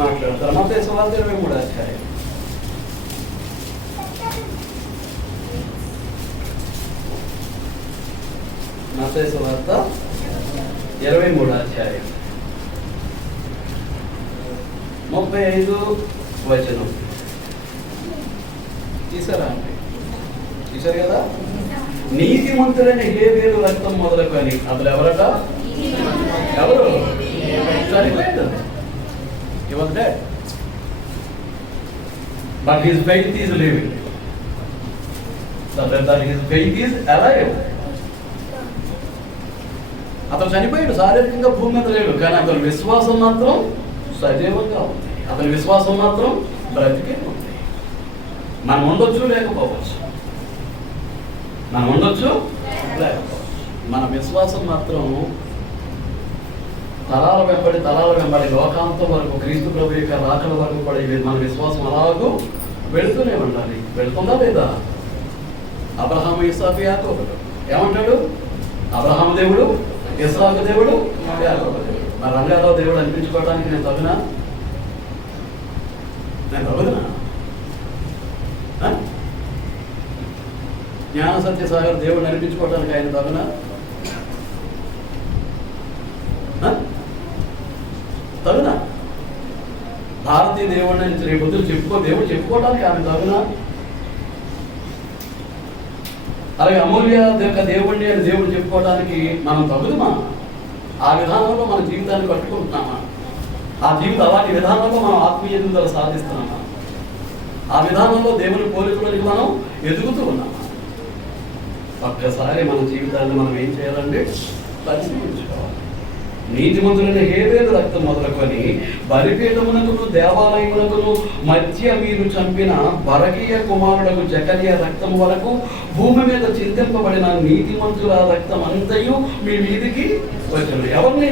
మాట్లాడతారు. మత్తయి సువార్త 23వ అధ్యాయం. మత్తయి సువార్త 23వ అధ్యాయం 35వ వచనం. తీసారా అండి? తీసారు కదా? నీతిమంతుడైన హేబేలు రక్తం మొదలుకొని. అసలు ఎవరట? ఎవరు? చనిపోయాడు. He was dead. But his faith is living. That his faith is alive. అతను చనిపోయాడు, శారీరకంగా భూమి మీద లేడు, కానీ అతని విశ్వాసం మాత్రం సజీవంగా ఉంది. అతని విశ్వాసం మాత్రం బ్రతికే ఉంది. మనం ఉండొచ్చు లేకపోవచ్చు, మనం ఉండొచ్చు లేకపోవచ్చు, మన విశ్వాసం మాత్రం తరాల వెంబడి లోకాంతం వరకు, క్రీస్తు ప్రభు యొక్క రాకల వరకు కూడా మన విశ్వాసం అలాగూ వెళుతూనే ఉండాలి. వెళుతుందా లేదా? అబ్రహాము, ఇస్సాకు, యాకోబులు ఏమంటాడు? అబ్రహాము దేవుడు, ఇస్సాకు దేవుడు, యాకోబు దేవుడు. మరి రంగారావు దేవుడు అనిపించుకోవడానికి నేను తగునా? జ్ఞాన సత్యసాగర్ దేవుడు అనిపించుకోవడానికి ఆయన తగునా? తగునా? భారతీయ దేవుడిని రేపొద్దులు దేవుడు చెప్పుకోవడానికి ఆమె తగునా? అలాగే అమూల్య దేవుడిని అని దేవుడు చెప్పుకోవడానికి మనం తగుదమా? ఆ విధానంలో మన జీవితాన్ని కట్టుకుంటున్నామా? ఆ అలాంటి విధానంలో మనం ఆత్మీయ ఎదుగుదల సాధిస్తున్నామా? ఆ విధానంలో దేవుని పోలికలోకి మనం ఎదుగుతూ ఉన్నామా? ఒక్కసారి మన జీవితాన్ని మనం ఏం చేయాలంటే పరిశీలించుకోవాలి. నీతిమంతులైన హేబేలు రక్తం మొదలుకొని బలిపీఠమునకును దేవాలయమునకును మధ్య మీరు చంపిన బరకీయ కుమారుడకు జకర్యా రక్తం వరకు భూమి మీద చింతింపబడిన నీతిమంతుల రక్తం అంతయు మీ మీదికి వచ్చింది. ఎవరిని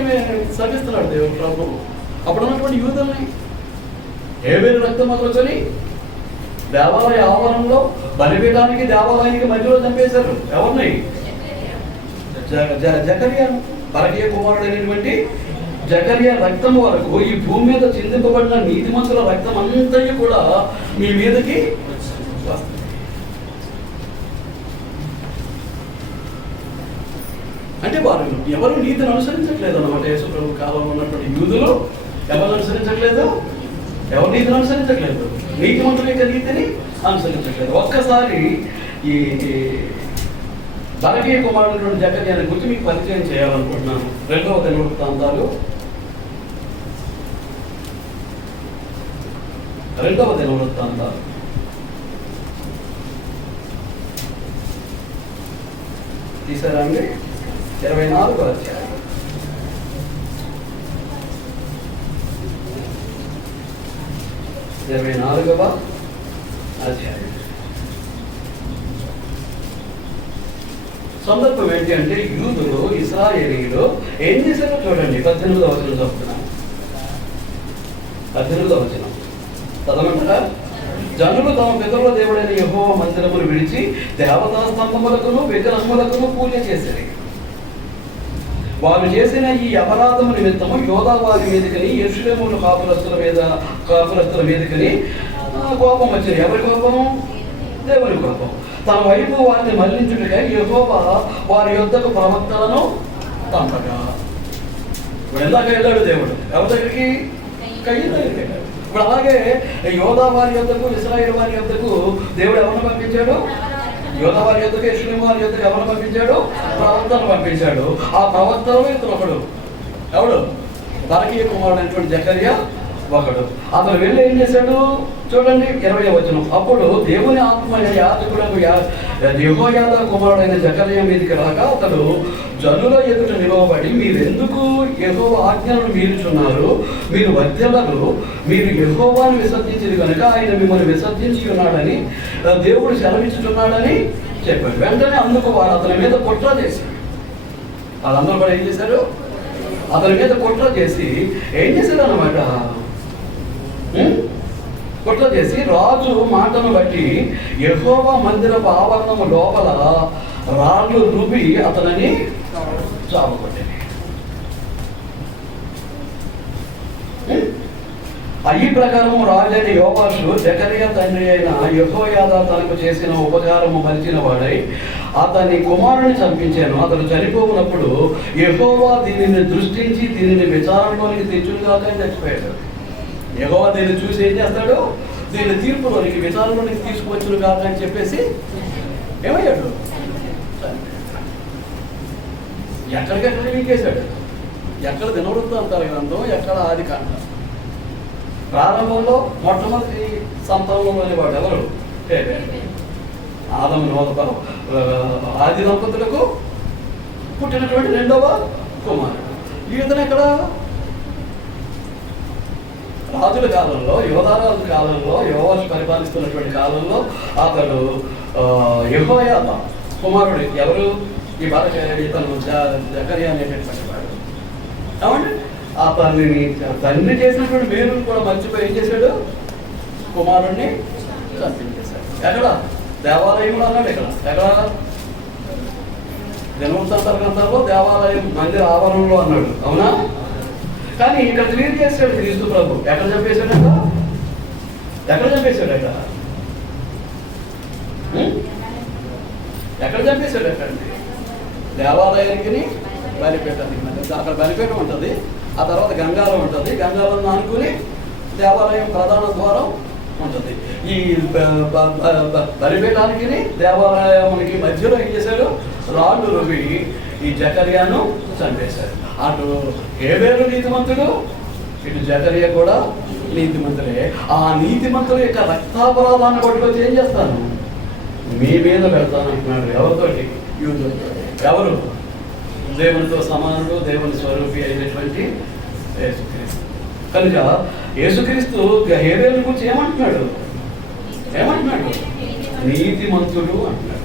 శపిస్తున్నాడు దేవుడు ప్రభు? అప్పుడు ఉన్నటువంటి యూదుల్ని హేబేలు రక్తం మొదలుకొని దేవాలయ ఆవరణలో బలిపీఠానికి దేవాలయానికి మధ్యలో చంపేశారు. ఎవరిని? జకర్యాను. బరకీయ కుమారుడైనటువంటి జకర్యా రక్తం వరకు ఈ భూమి మీద చిందింపబడిన నీతిమంతుల రక్తం అంతయు కూడా మీ మీదకి వస్తుంది. అంటే వారు ఎవరు నీతిని అనుసరించట్లేదు అన్నమాట. యేసు ప్రభు కాలంలో ఉన్నటువంటి యూదులు ఎవరు అనుసరించట్లేదు? ఎవరు నీతిని అనుసరించట్లేదు? నీతిమంతుల యొక్క నీతిని అనుసరించట్లేదు. ఒక్కసారి ఈ బరకీయ కుమారుడు జకర్యాని గురించి మీకు పరిచయం చేయాలనుకుంటున్నాను. 2వ దినవృత్తాంతాలు 2వ దినవృత్తాంతాలు తీసారా అండి? 24వ అధ్యాయం. సందర్భం ఏంటి అంటే యూదులు, ఇశ్రాయేలీయులు ఏం చేశారో చూడండి. 18వ వచనం చెప్తున్నాను. 18వ వచనం చదవమంటారా? జనులు తమ పితరుల దేవుడైన యెహోవా మందిరమును విడిచి దేవతా స్తంభములకును విగ్రహములకును పూజ చేశారు. వారు చేసిన ఈ అపరాధము నిమిత్తము యోధా వారి మీదకని, యెరూషలేము కాపురస్తుల మీదకని కోపం వచ్చింది. ఎవరి కోపం? దేవుని కోపం. తన వైపు వారిని మళ్లించుటకై యెహోవా వారి యొద్దకు ప్రవక్తలను పంపగా. ఇప్పుడు ఎందాక వెళ్ళాడు దేవుడు ఎవరి దగ్గరికి? కయ్యూను దగ్గరికి వెళ్ళాడు. ఇప్పుడు అలాగే యోధా వారి యొద్దకు, ఇశ్రాయేలు వారి యొద్దకు దేవుడు ఎవరిని పంపించాడు? యోధా వారి యొద్దకు, యెరూషలేము వారి యొద్దకు ఎవరిని పంపించాడు? ప్రవక్తను పంపించాడు. ఆ ప్రవక్తలో ఇతను ఒకడు. ఎవడు? బరకీయ కుమారుడు అయినటువంటి జకర్యా ఒకడు. అతను వెళ్ళి ఏం చేశాడు చూడండి 20వ వచనం. అప్పుడు దేవుని ఆత్మ యాజకులకు యెహోయాదా కుమారుడైన జకర్యా మీదికి రాగా అతడు జనుల ఎదుట నిలవబడి, మీరెందుకు యెహోవా ఆజ్ఞలను మీరుచున్నారు? మీరు వర్ధిల్లరు, మీరు యెహోవాను విసర్జించింది కనుక ఆయన మిమ్మల్ని విసర్జించి ఉన్నాడని దేవుడు సెలవిచ్చుచున్నాడని చెప్పాడు. వెంటనే అందుకు వారు అతని మీద కుట్ర చేశారు. వాళ్ళందరూ కూడా ఏం చేశారు? అతని మీద కుట్ర చేసి ఏం చేశారు అన్నమాట, కుట్ర చేసి రాజు మాటను బట్టి యెహోవా మందిరపు ఆవరణము లోపల రాళ్ళు రుబి అతనిని చావగొట్టింది. ఈ ప్రకారము రాజైన యోవాషు జకర్యా తండ్రి అయిన యెహోయాదా తనకు చేసిన ఉపకారము మరిచిన వాడై అతని కుమారుని చంపించాను. అతను చనిపోయినప్పుడు యెహోవా దీనిని దృష్టించి దీనిని విచారణలోనికి తెచ్చుగాక అని చచ్చిపోయాడు. యెహోవా దీన్ని చూసి ఏం చేస్తాడు? దీన్ని తీర్పులోనికి విచారణలోనికి తీసుకువచ్చును కాక అని చెప్పేసి ఏమయ్యాడు? ఎక్కడికెక్కడ వీకేశాడు. ఎక్కడ దినవృత్తాంతాల గ్రంథం, ఎక్కడ ఆదికాండం. ప్రారంభంలో మొట్టమొదటి సంతానంలోని వాడు ఎవరు? ఆదము ఆది దంపతులకు పుట్టినటువంటి రెండవ కుమారుడు. ఈతను ఎక్కడ? రాజుల కాలంలో, యోధారాజు కాలంలో, యోవాషు పరిపాలిస్తున్నటువంటి కాలంలో అతడు యెహోయాదా కుమారుడు. ఎవరు? ఈ బాధ ఇతను జకర్యా అనేటటువంటి వాడు. ఏమంటే అతన్ని తండ్రి చేసినటువంటి మేలును కూడా మర్చిపోయి ఏం చేశాడు? కుమారుణ్ణి చంపించేశాడు. ఎక్కడ? దేవాలయంలో అన్నాడు. ఎక్కడ? దినవృత్తాంతాల గ్రంథంలో దేవాలయం మందిర ఆవరణలో అన్నాడు. అవునా? కానీ ఇక్కడ క్లియర్ చేశాడు క్రీస్తు ప్రభు. ఎక్కడ చంపేశాడట? ఎక్కడ చంపేశాడట? ఎక్కడ చంపేశాడు? ఎక్కడండి? దేవాలయానికి బలిపీఠానికి మధ్య. అక్కడ బలిపీఠం ఉంటుంది, ఆ తర్వాత గంగారం ఉంటుంది. గంగారం ఆనుకుని దేవాలయం ప్రధాన ద్వారం ఉంటుంది. ఈ బలిపీఠానికి దేవాలయానికి మధ్యలో ఏం చేశారు? రాళ్ళు రువి ఈ జకర్యాను చంపేశారు. అటు హేబేలు నీతిమంతుడు, ఇటు జకర్యా కూడా నీతిమంతుడే. ఆ నీతిమంతుల యొక్క రక్తాపరాధాన్ని పట్టుకొచ్చి ఏం చేస్తాను? మీ మీద పెడతాను అంటున్నాడు. ఎవరితోటి? యూదులతో. ఎవరు? దేవునితో సమానుడు, దేవుని స్వరూపి అయినటువంటి యేసుక్రీస్తు. కనుక యేసుక్రీస్తు హేబేలు గురించి ఏమంటున్నాడు? నీతిమంతుడు అంటున్నాడు.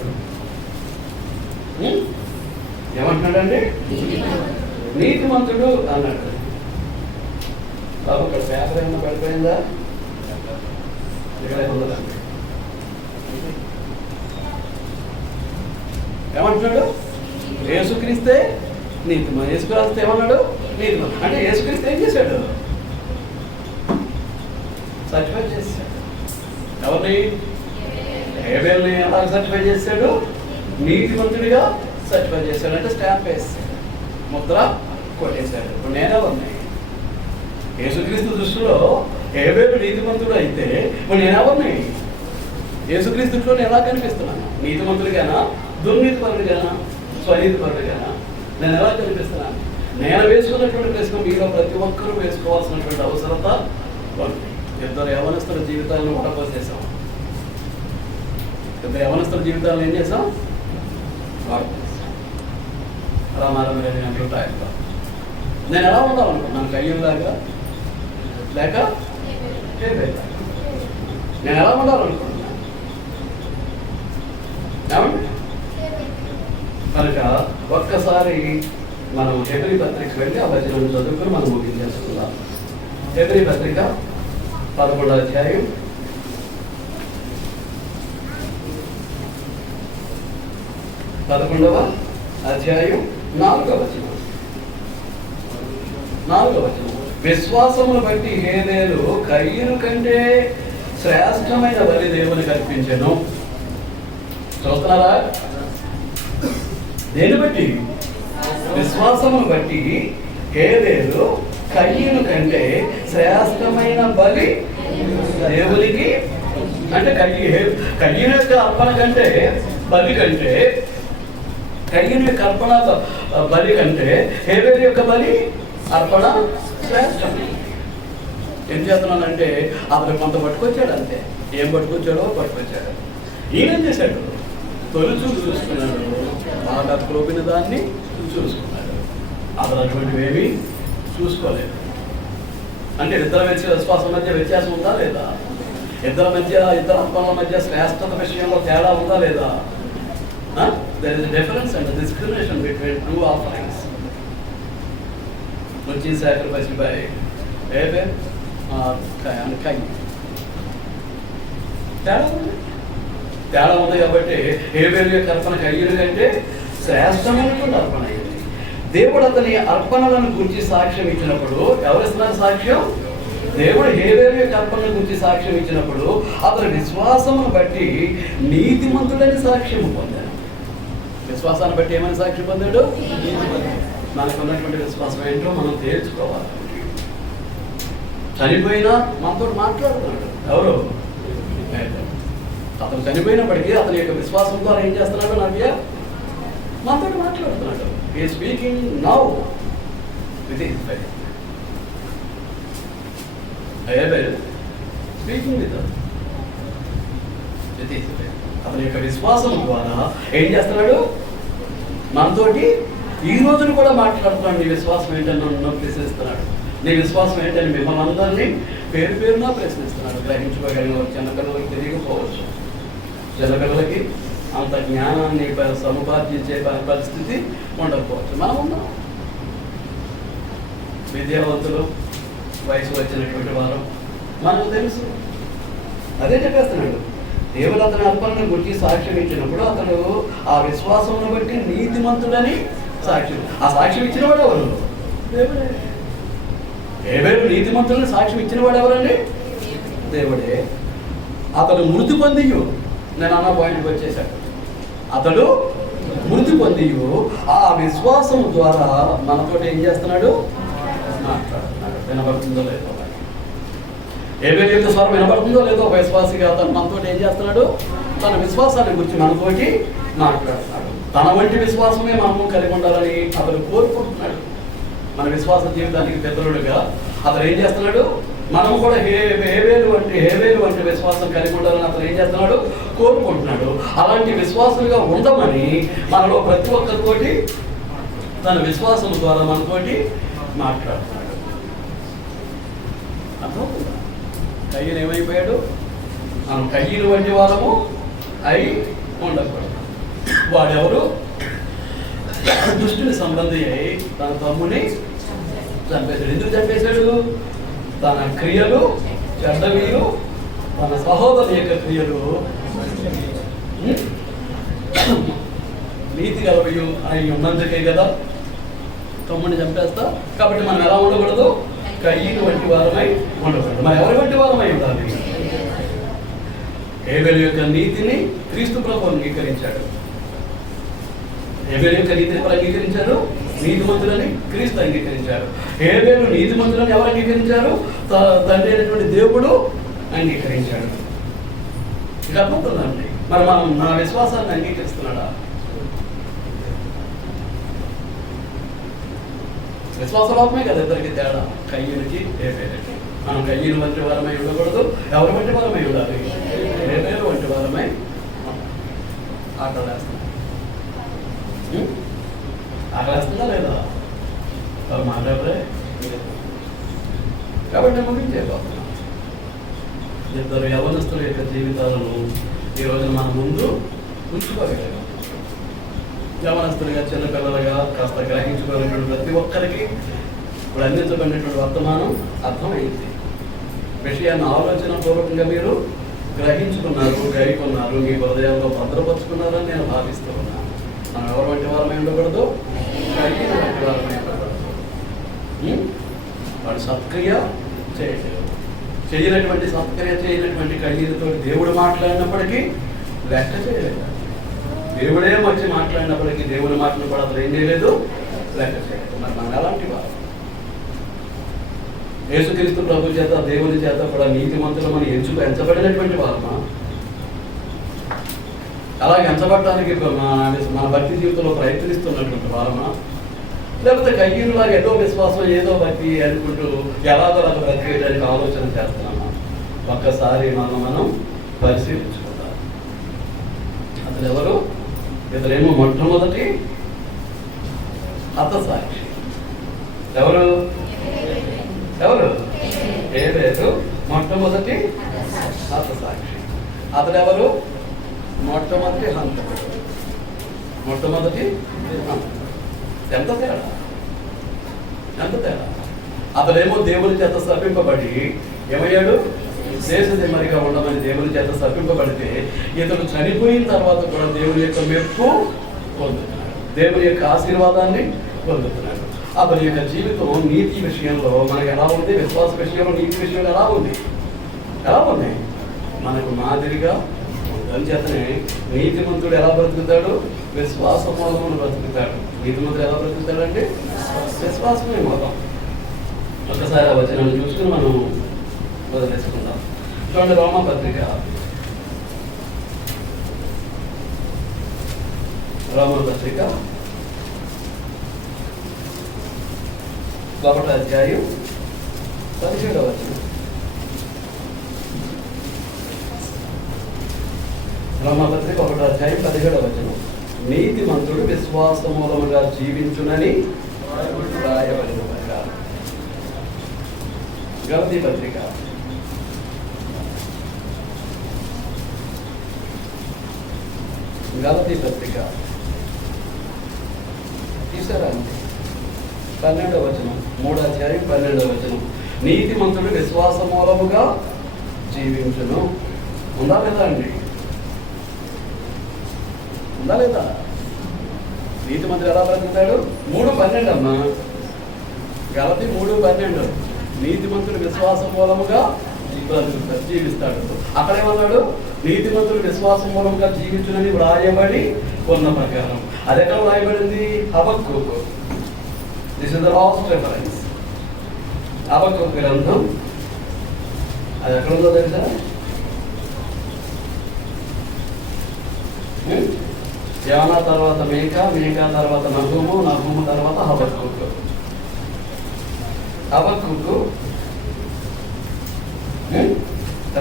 ఏమంటున్నాడండి? నీతిమంతుడు అన్నాడు. బాబు ఇక్కడ పేపర్ ఏమన్నా పడిపోయిందా? ఏమంటున్నాడు? యేసుక్రీస్తే నీతిమంతుడు. యేసుక్రీస్తు ఏమన్నాడు? నీతిమంతుడు. అంటే యేసుక్రీస్తు ఏం చేశాడు? సర్టిఫై చేశాడు. ఎవరిని? హేబేల్ని ఎలా సర్టిఫై చేశాడు? నీతిమంతుడిగా సర్టిఫై చేశాడు. అంటే స్టాంప్ వేసాడు, ముద్ర కొట్టేశాడు. ఇప్పుడు నేనెవరిని? యేసుక్రీస్తు దృష్టిలో హేబేలు నీతిమంతుడు అయితే ఇప్పుడు నేనెవరిని? యేసుక్రీస్తు దృష్టిలో నేను ఎలా కనిపిస్తున్నాను? నీతిమంతుడిగానా, దుర్నీతిపరుడిగానా, స్వనీతిపరుడిగానా? నేను ఎలా కనిపిస్తున్నాను? నేను వేసుకున్నటువంటి ప్రశ్న మీలో ప్రతి ఒక్కరూ వేసుకోవాల్సినటువంటి అవసరత ఉంది. ఇద్దరు యవనస్తుల జీవితాలను వడపోసేసాం. ఇద్దరు యవనస్తుల జీవితాలను ఏం చేసాం? రామారావు 2 గంటలు టైంలో నేను ఎలా ఉండాలనుకున్నాను? కయ్యంలాగా లేక హేబేల్లాగా? నేను ఎలా ఉండాలనుకుంటున్నాను? ఏమండి? కనుక ఒక్కసారి మనం హెబ్రీ పత్రిక వెళ్ళి ఆ వచనం చదువుకుని మనం ముగించేసుకుందాం. హెబ్రీ పత్రిక 11వ అధ్యాయం 11వ అధ్యాయం 4వ వచనం. విశ్వాసమును బట్టి హేబేలు కయీను కంటే శ్రేష్టమైన బలి దేవునికి అర్పించెను. చూస్తున్నారా? దేని బట్టి? విశ్వాసమును బట్టి హేబేలు కయీను కంటే శ్రేష్టమైన బలి దేవునికి, అంటే కయీను యొక్క అర్పణ కంటే బలి కంటే, కయీను యొక్క అర్పణ బలి కంటే హేబేలు యొక్క బలి అర్పణ శ్రేష్టం. ఏం చేస్తున్నానంటే అతను కొంత పట్టుకొచ్చాడు అంతే. ఏం పట్టుకొచ్చాడో పట్టుకొచ్చాడు. ఈయనేం చేశాడు? తొలిచూపు చూసుకున్నాడు, బాగా క్రోపిన దాన్ని చూసుకున్నాడు. అతను అటువంటివి ఏమీ చూసుకోలేదు. అంటే ఇద్దరి విశ్వాసం మధ్య వ్యత్యాసం ఉందా లేదా? ఇద్దరి ఆత్మల మధ్య శ్రేష్టత విషయంలో తేడా ఉందా లేదా? There is a difference and a discrimination between two offerings which is sacrificed by Abel and Cain. తేడా ఉంది కాబట్టి హేబేలు యొక్క అర్పణ కయ్యూరు కంటే శ్రేష్టమైనటువంటి అర్పణ అయింది. దేవుడు అతని అర్పణలను గురించి సాక్ష్యం ఇచ్చినప్పుడు ఎవరిస్తున్నారు సాక్ష్యం? దేవుడు హేబేలు యొక్క అర్పణల గురించి సాక్ష్యం ఇచ్చినప్పుడు అతని విశ్వాసమును బట్టి నీతిమంతుడని సాక్ష్యం పొందాడు. విశ్వాసాన్ని బట్టి ఏమని సాక్ష్యం పొందాడు? మనకు ఉన్నటువంటి విశ్వాసం ఏంటో మనం తేల్చుకోవాలి. చనిపోయినా మనతో మాట్లాడుతున్నాడు. ఎవరు? అతను చనిపోయినప్పటికీ అతని యొక్క విశ్వాసం ద్వారా ఏం చేస్తున్నాడు? నవ్య మనతో మాట్లాడుతున్నాడు. He is speaking now with his faith. Abel speaking with us with his faith. అతని యొక్క విశ్వాసం ద్వారా ఏం చేస్తున్నాడు? మనతోటి ఈ రోజును కూడా మాట్లాడుతున్నాడు. నీ విశ్వాసం ఏంటని నన్ను ప్రశ్నిస్తున్నాడు. నీ విశ్వాసం ఏంటని మిమ్మల్ని అందరినీ పేరు పేరున ప్రశ్నిస్తున్నాడు. గ్రహించుకోగలిగిన చిన్నపిల్లలకి తెలియకపోవచ్చు, చిన్నపిల్లలకి అంత జ్ఞానాన్ని సముపార్జించే పరిస్థితి ఉండకపోవచ్చు. మనం ఉన్నాం విద్యావంతులు, వయసు వచ్చినటువంటి వారు, మనకు తెలుసు. అదే చెప్పేస్తున్నాడు. దేవుడు అతని అర్పణను గురించి సాక్ష్యం ఇచ్చినప్పుడు అతడు ఆ విశ్వాసంను బట్టి నీతిమంతుడని సాక్ష్యం. ఆ సాక్ష్యం ఇచ్చిన వాడు ఎవరు? దేవుడే. హేబేలు నీతిమంతులని సాక్ష్యం ఇచ్చిన వాడు ఎవరండి? దేవుడే. అతడు మృతి పొందియు, నేను అన్న పాయింట్కి వచ్చేసాడు. అతడు మృతి పొందియు ఆ విశ్వాసం ద్వారా మనతో ఏం చేస్తున్నాడు? మాట్లాడుతున్నాడు. వినబడుతుందో లేదో, హేబేలు యొక్క స్వరం వినబడుతుందో లేదో ఒక విశ్వాసిగా అతను మనతో ఏం చేస్తున్నాడు? తన విశ్వాసాన్ని గురించి మనతోటి మాట్లాడుతున్నాడు. తన వంటి విశ్వాసమే మనము కలిగి ఉండాలని అతను కోరుకుంటున్నాడు. మన విశ్వాస జీవితానికి పెద్దలుడుగా అతను ఏం చేస్తున్నాడు? మనం కూడా హేబేలు వంటి విశ్వాసం కలిగి ఉండాలని అతను ఏం చేస్తున్నాడు? కోరుకుంటున్నాడు. అలాంటి విశ్వాసులుగా ఉండమని మనలో ప్రతి ఒక్కరితోటి తన విశ్వాసం ద్వారా మనతోటి మాట్లాడుతున్నాడు. అర్థమవుతుందా? కయ్యను ఏమైపోయాడు? మనం కయ్యను వంటి వాళ్ళము అయి ఉండకూడదు. వాడెవరు? దుష్టుని సంబంధి అయి తన తమ్ముని చంపేశాడు. ఎందుకు చంపేశాడు? తన క్రియలు చెడ్డవీలు, తన సహోదరు యొక్క క్రియలు నీతి గలవయు అయి ఉన్నందుకే కదా తమ్ముడిని చంపేస్తా. కాబట్టి మనం ఎలా ఉండకూడదు? కయ్యను వంటి వారమై ఉండకూడదు. మరి ఎవరి వంటి వారమై ఉండాలి? హేబేలు యొక్క నీతిని క్రీస్తు ప్రభువు అంగీకరించాడు. హేబేలు యొక్క నీతిని ఎవరు అంగీకరించారు? నీతిమంతులని క్రీస్తు అంగీకరించారు. హేబేలు నీతిమంతులని ఎవరు అంగీకరించారు? తండ్రి అయినటువంటి దేవుడు అంగీకరించాడు. ఇక అర్థమవుతుందండి. మరి మనం మన విశ్వాసాన్ని అంగీకరిస్తున్నాడా? విశ్వాసలోపమే కదా ఇద్దరికి తేడా, కయ్యూనికి హేబేలుకి. మనం కయ్యూని వంటి వారమై ఉండకూడదు. ఎవరి వంటి వారమై ఉండాలి? హేబేలు వంటి వారమై ఆటలేస్తున్నాం. ఆకలిస్తుందా లేదా? వారు మాట్లాడరే. కాబట్టి ముగించేపోతున్నాం. ఇద్దరు యవనస్తుల యొక్క జీవితాలను ఈరోజు మన ముందు ఉంచుకోగలిగాం. యవనస్తులుగా, చిన్నపిల్లలుగా కాస్త గ్రహించుకోగలిగిన ప్రతి ఒక్కరికి ఇప్పుడు అందించబడినటువంటి వర్తమానం అర్థమైంది. విషయాన్ని ఆలోచన పూర్వకంగా మీరు గ్రహించుకున్నారు, గైకున్నారు, మీ హృదయాల్లో భద్రపరుచుకున్నారని నేను భావిస్తూ ఉన్నాను. మనం ఎవరు వంటి వారమై ఉండకూడదు? కయ్యను వంటి వారమై ఉండకూడదు. వాడు సత్క్రియ చేయలేదు. చేయనటువంటి సత్క్రియ చేయనటువంటి కయ్యలతో దేవుడు మాట్లాడినప్పటికీ లెక్క చేయలేదు. దేవుడే వచ్చి మాట్లాడినప్పటికీ దేవుడి మాటలు కూడా అతను ఏం చేయలేదు? లెక్క చేయలేదు. మరి మనం ఎలాంటి వారు? యేసుక్రీస్తు ప్రభు చేత, దేవుని చేత కూడా నీతిమంతులు మనం ఎంచబడినటువంటి వారమా? అలాగే ఎంచబడటానికి మన భక్తి జీవితంలో ప్రయత్నిస్తున్నటువంటి వారమా? లేకపోతే కయ్యూలాగా ఏదో విశ్వాసం, ఏదో భక్తి అనుకుంటూ ఎలాగోలాగా బ్రతికేయడానికి ఆలోచన చేస్తున్నామా? ఒక్కసారి మనం పరిశీలించుకుందాం. అతను ఎవరు? ఇతనేమో మొట్టమొదటి హతసాక్షి. ఎవరు ఎవరు హేబెలు మొట్టమొదటి హతసాక్షి. అతడెవరు? మొట్టమొదటి హంతకుడు. మొట్టమొదటి ఎంత తేడా, ఎంత తేడా. అతడేమో దేవుని చేత శపింపబడి ఏమయ్యాడు? దేశదిమ్మరిగా ఉండమని దేవుని చేత శపింపబడితే ఇతడు చనిపోయిన తర్వాత కూడా దేవుని యొక్క మెప్పు పొందుతున్నాడు, దేవుని యొక్క ఆశీర్వాదాన్ని పొందుతున్నాడు. అతని యొక్క జీవితం నీతి విషయంలో మనకు ఎలా ఉంది? విశ్వాస విషయంలో, నీతి విషయంలో ఎలా ఉంది? ఎలా ఉంది? మనకు మాదిరిగా అందుచేతనే నీతిమంతుడు ఎలా బ్రతుకుతాడు? విశ్వాస మూలమును బ్రతుకుతాడు. నీతిమంతుడు ఎలా బ్రతుకుతాడంటే విశ్వాసమే మూలం. ఒకసారి ఆ వచనాన్ని చూసుకుని మనం వదిలేసుకుందాం. చూడండి, రోమపత్రిక 1వ అధ్యాయం 17వ వచనం. రోమపత్రిక 1వ అధ్యాయం 17వ వచనం. నీతిమంతుడు విశ్వాస మూలముగా జీవించునని రాయబడిన గలతీ పత్రిక 12వ వచనం, 3వ అధ్యాయం 12వ వచనం. నీతిమంతుడు విశ్వాస మూలముగా జీవించును. ఉందా లేదా అండి? ఉందా లేదా? నీతిమంతుడు ఎలా బ్రతుకుతాడు? 3:12 అమ్మా, గలతీ 3:12. నీతిమంతుడు విశ్వాసం మూలముగా జీవిస్తాడు. అక్కడేమన్నాడు? నీతిమంతుడు విశ్వాసం మూలముగా జీవించునని వ్రాయబడి ఉన్న ప్రకారం. అది ఎక్కడ వ్రాయబడింది? Habakkuk. This is the last reference. Habakkuk గ్రంథం అది ఎక్కడ ఉందో తెలుసా? యోనా తర్వాత మీకా, మీకా తర్వాత నహూము, నహూము తర్వాత హబక్కూకు. హబక్కూకు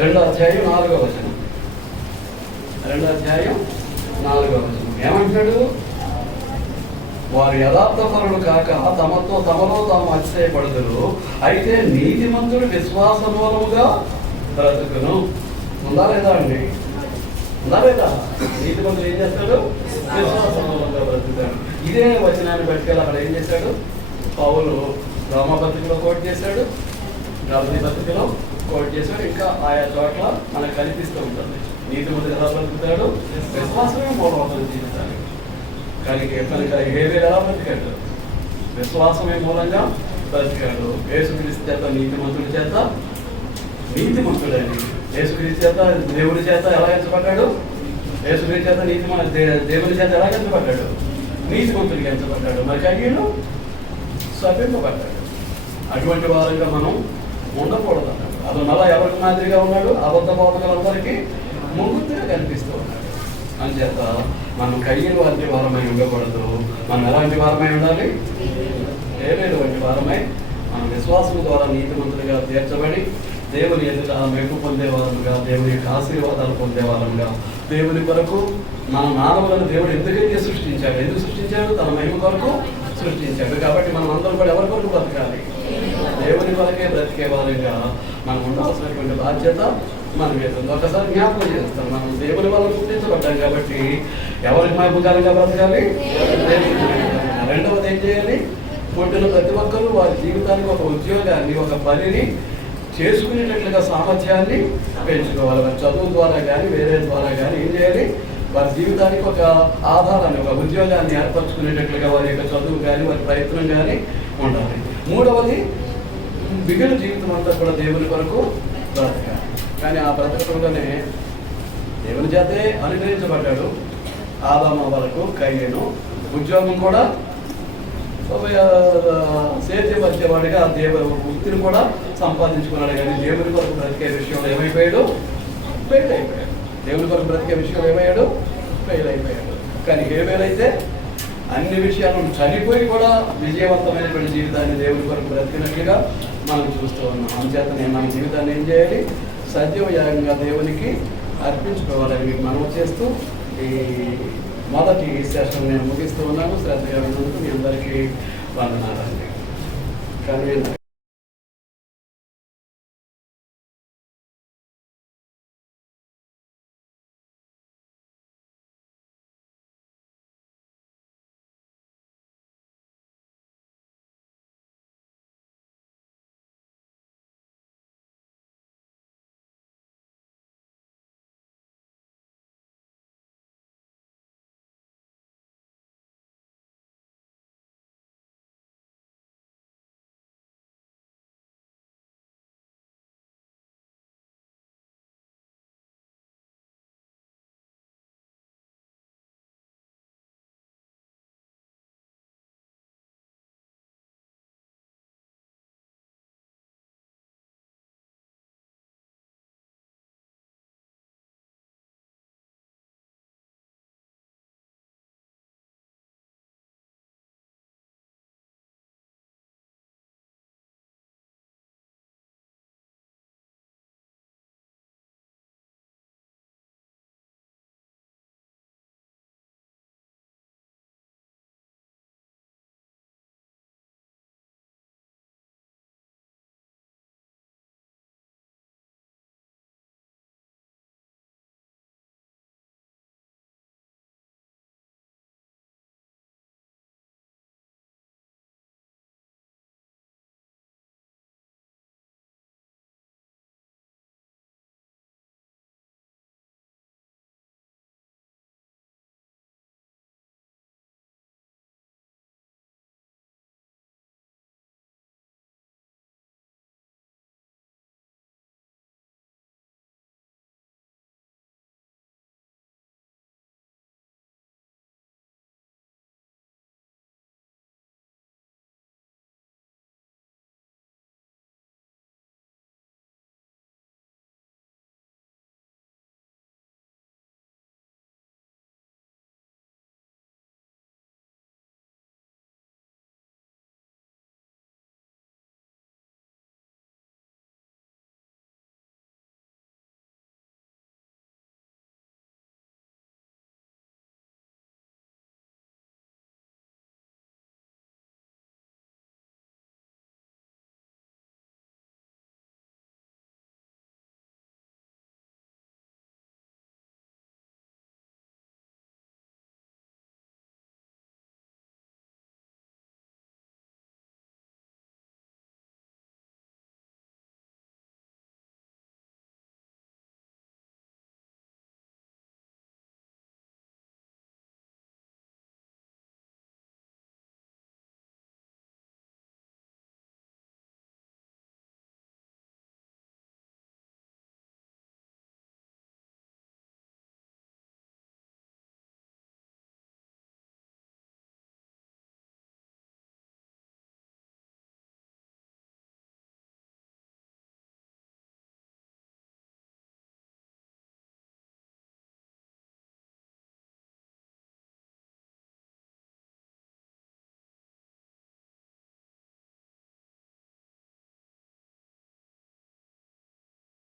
2వ అధ్యాయం 4వ వచనం. 2వ అధ్యాయం 4వ వచనం ఏమంటాడు? వారు యథార్థపరులు కాక తమలో తాము అతిశయపడుదురు, అయితే నీతిమంతుడు విశ్వాస మూలముగా బ్రతుకును. ఉందా లేదా అండి? ఉందా లేదా? నీతిమంతుడు ఏం చేస్తాడు? విశ్వాస మూలంగా బ్రతుకుతాడు. ఇదే వచనాన్ని బట్టుకెళ్ళి అక్కడ ఏం చేశాడు? పౌలు రోమపత్రికలో కోట్ చేశాడు, గలతీ పత్రికలో కోట్ చేశాడు. ఇంకా ఆయా చోట్ల మనకు కనిపిస్తూ ఉంటుంది. నీతిమంతుడు ఎలా బ్రతుకుతాడు? విశ్వాసమే మూలం జీవితానికి. కనుక హేబెలు ఎలా బ్రతికాడు? విశ్వాసమే మూలంగా బ్రతికాడు. యేసుక్రీస్తు చేత నీతిమంతుడి చేత నీతిమంతుడని, యేసుక్రీస్తు చేత దేవుడి చేత ఎలా ఎంచబడ్డాడు? యేసుక్రీస్తు చేత దేవుడి చేత ఎలా ఎంచబడ్డాడు? నీతిమంతుడికి ఎంచబడ్డాడు. మరి కయ్యను శపింపబడ్డాడు. అటువంటి వారంగా మనం ఉండకూడదు అన్నాడు. అతను మళ్ళా ఎవరికి మాదిరిగా ఉన్నాడు? అబద్ధ బోధకులందరికీ ముంగుగా కనిపిస్తూ ఉన్నాడు. అంచేత మనం కయ్యలు వంటి వారమై ఉండకూడదు. మనం ఎలాంటి వారమై ఉండాలి? హేబెలు వంటి వారమై మన విశ్వాసం ద్వారా నీతిమంతులుగా తీర్చబడి దేవుని ఎదుట మెప్పు పొందేవారముగా, దేవుని యొక్క ఆశీర్వాదాలు పొందేవారముగా, దేవుని కొరకు మన మానవులను దేవుడు ఎందుకైతే సృష్టించాడు? ఎందుకు సృష్టించాడు? తన మహిమ కొరకు సృష్టించాడు. కాబట్టి మనం అందరం కూడా ఎవరి కొరకు బ్రతకాలి? దేవుని కొరకే బ్రతికే వారంగా మనం ఉండాల్సినటువంటి బాధ్యత మన మీద ఉంది. ఒకసారి జ్ఞాపకం చేస్తాం, మనం దేవుని వల్ల గుర్తించబడ్డాం కాబట్టి ఎవరికి మహిమకరంగా బ్రతకాలి? రెండవది ఏం చేయాలి? పుట్టిన ప్రతి ఒక్కరూ వారి జీవితానికి ఒక ఉద్యోగాన్ని, ఒక పనిని చేసుకునేటట్లుగా సామర్థ్యాన్ని పెంచుకోవాలి. వారి చదువు ద్వారా కానీ వేరే ద్వారా కానీ ఏం చేయాలి? వారి జీవితానికి ఒక ఆధారాన్ని, ఒక ఉద్యోగాన్ని ఏర్పరచుకునేటట్లుగా వారి యొక్క చదువు కానీ వారి ప్రయత్నం కానీ ఉండాలి. మూడవది, మిగిలిన జీవితం అంతా కూడా దేవుని కొరకు బ్రతకాలి. కానీ ఆ బ్రతకంలోనే దేవుని చేతే అనుగ్రహించబడ్డాడు. ఆదాము వరకు కయ్యను ఉద్యోగం కూడా సేద్యం వచ్చేవాడిగా వృత్తిని కూడా సంపాదించుకున్నాడు. కానీ దేవుని కొరకు బ్రతికే విషయంలో ఏమైపోయాడు? ఫెయిల్ అయిపోయాడు. దేవుని కొరకు బ్రతికే విషయంలో ఏమయ్యాడు? ఫెయిల్ అయిపోయాడు. కానీ హేబెలు అయితే అన్ని విషయాలను చనిపోయి కూడా విజయవంతమైనటువంటి జీవితాన్ని దేవుని కొరకు బ్రతికినట్లుగా మనం చూస్తూ ఉన్నాం. అందుచేత నేను మన జీవితాన్ని ఏం చేయాలి? సజీవ యాగంగా దేవునికి అర్పించుకోవాలని మీకు మనవి చేస్తూ ఈ మొదటి సెషన్ నేను ముగిస్తూ ఉన్నాను. శ్రద్ధగా విన్నందుకు మీ అందరికీ వందనాలండి. కానీ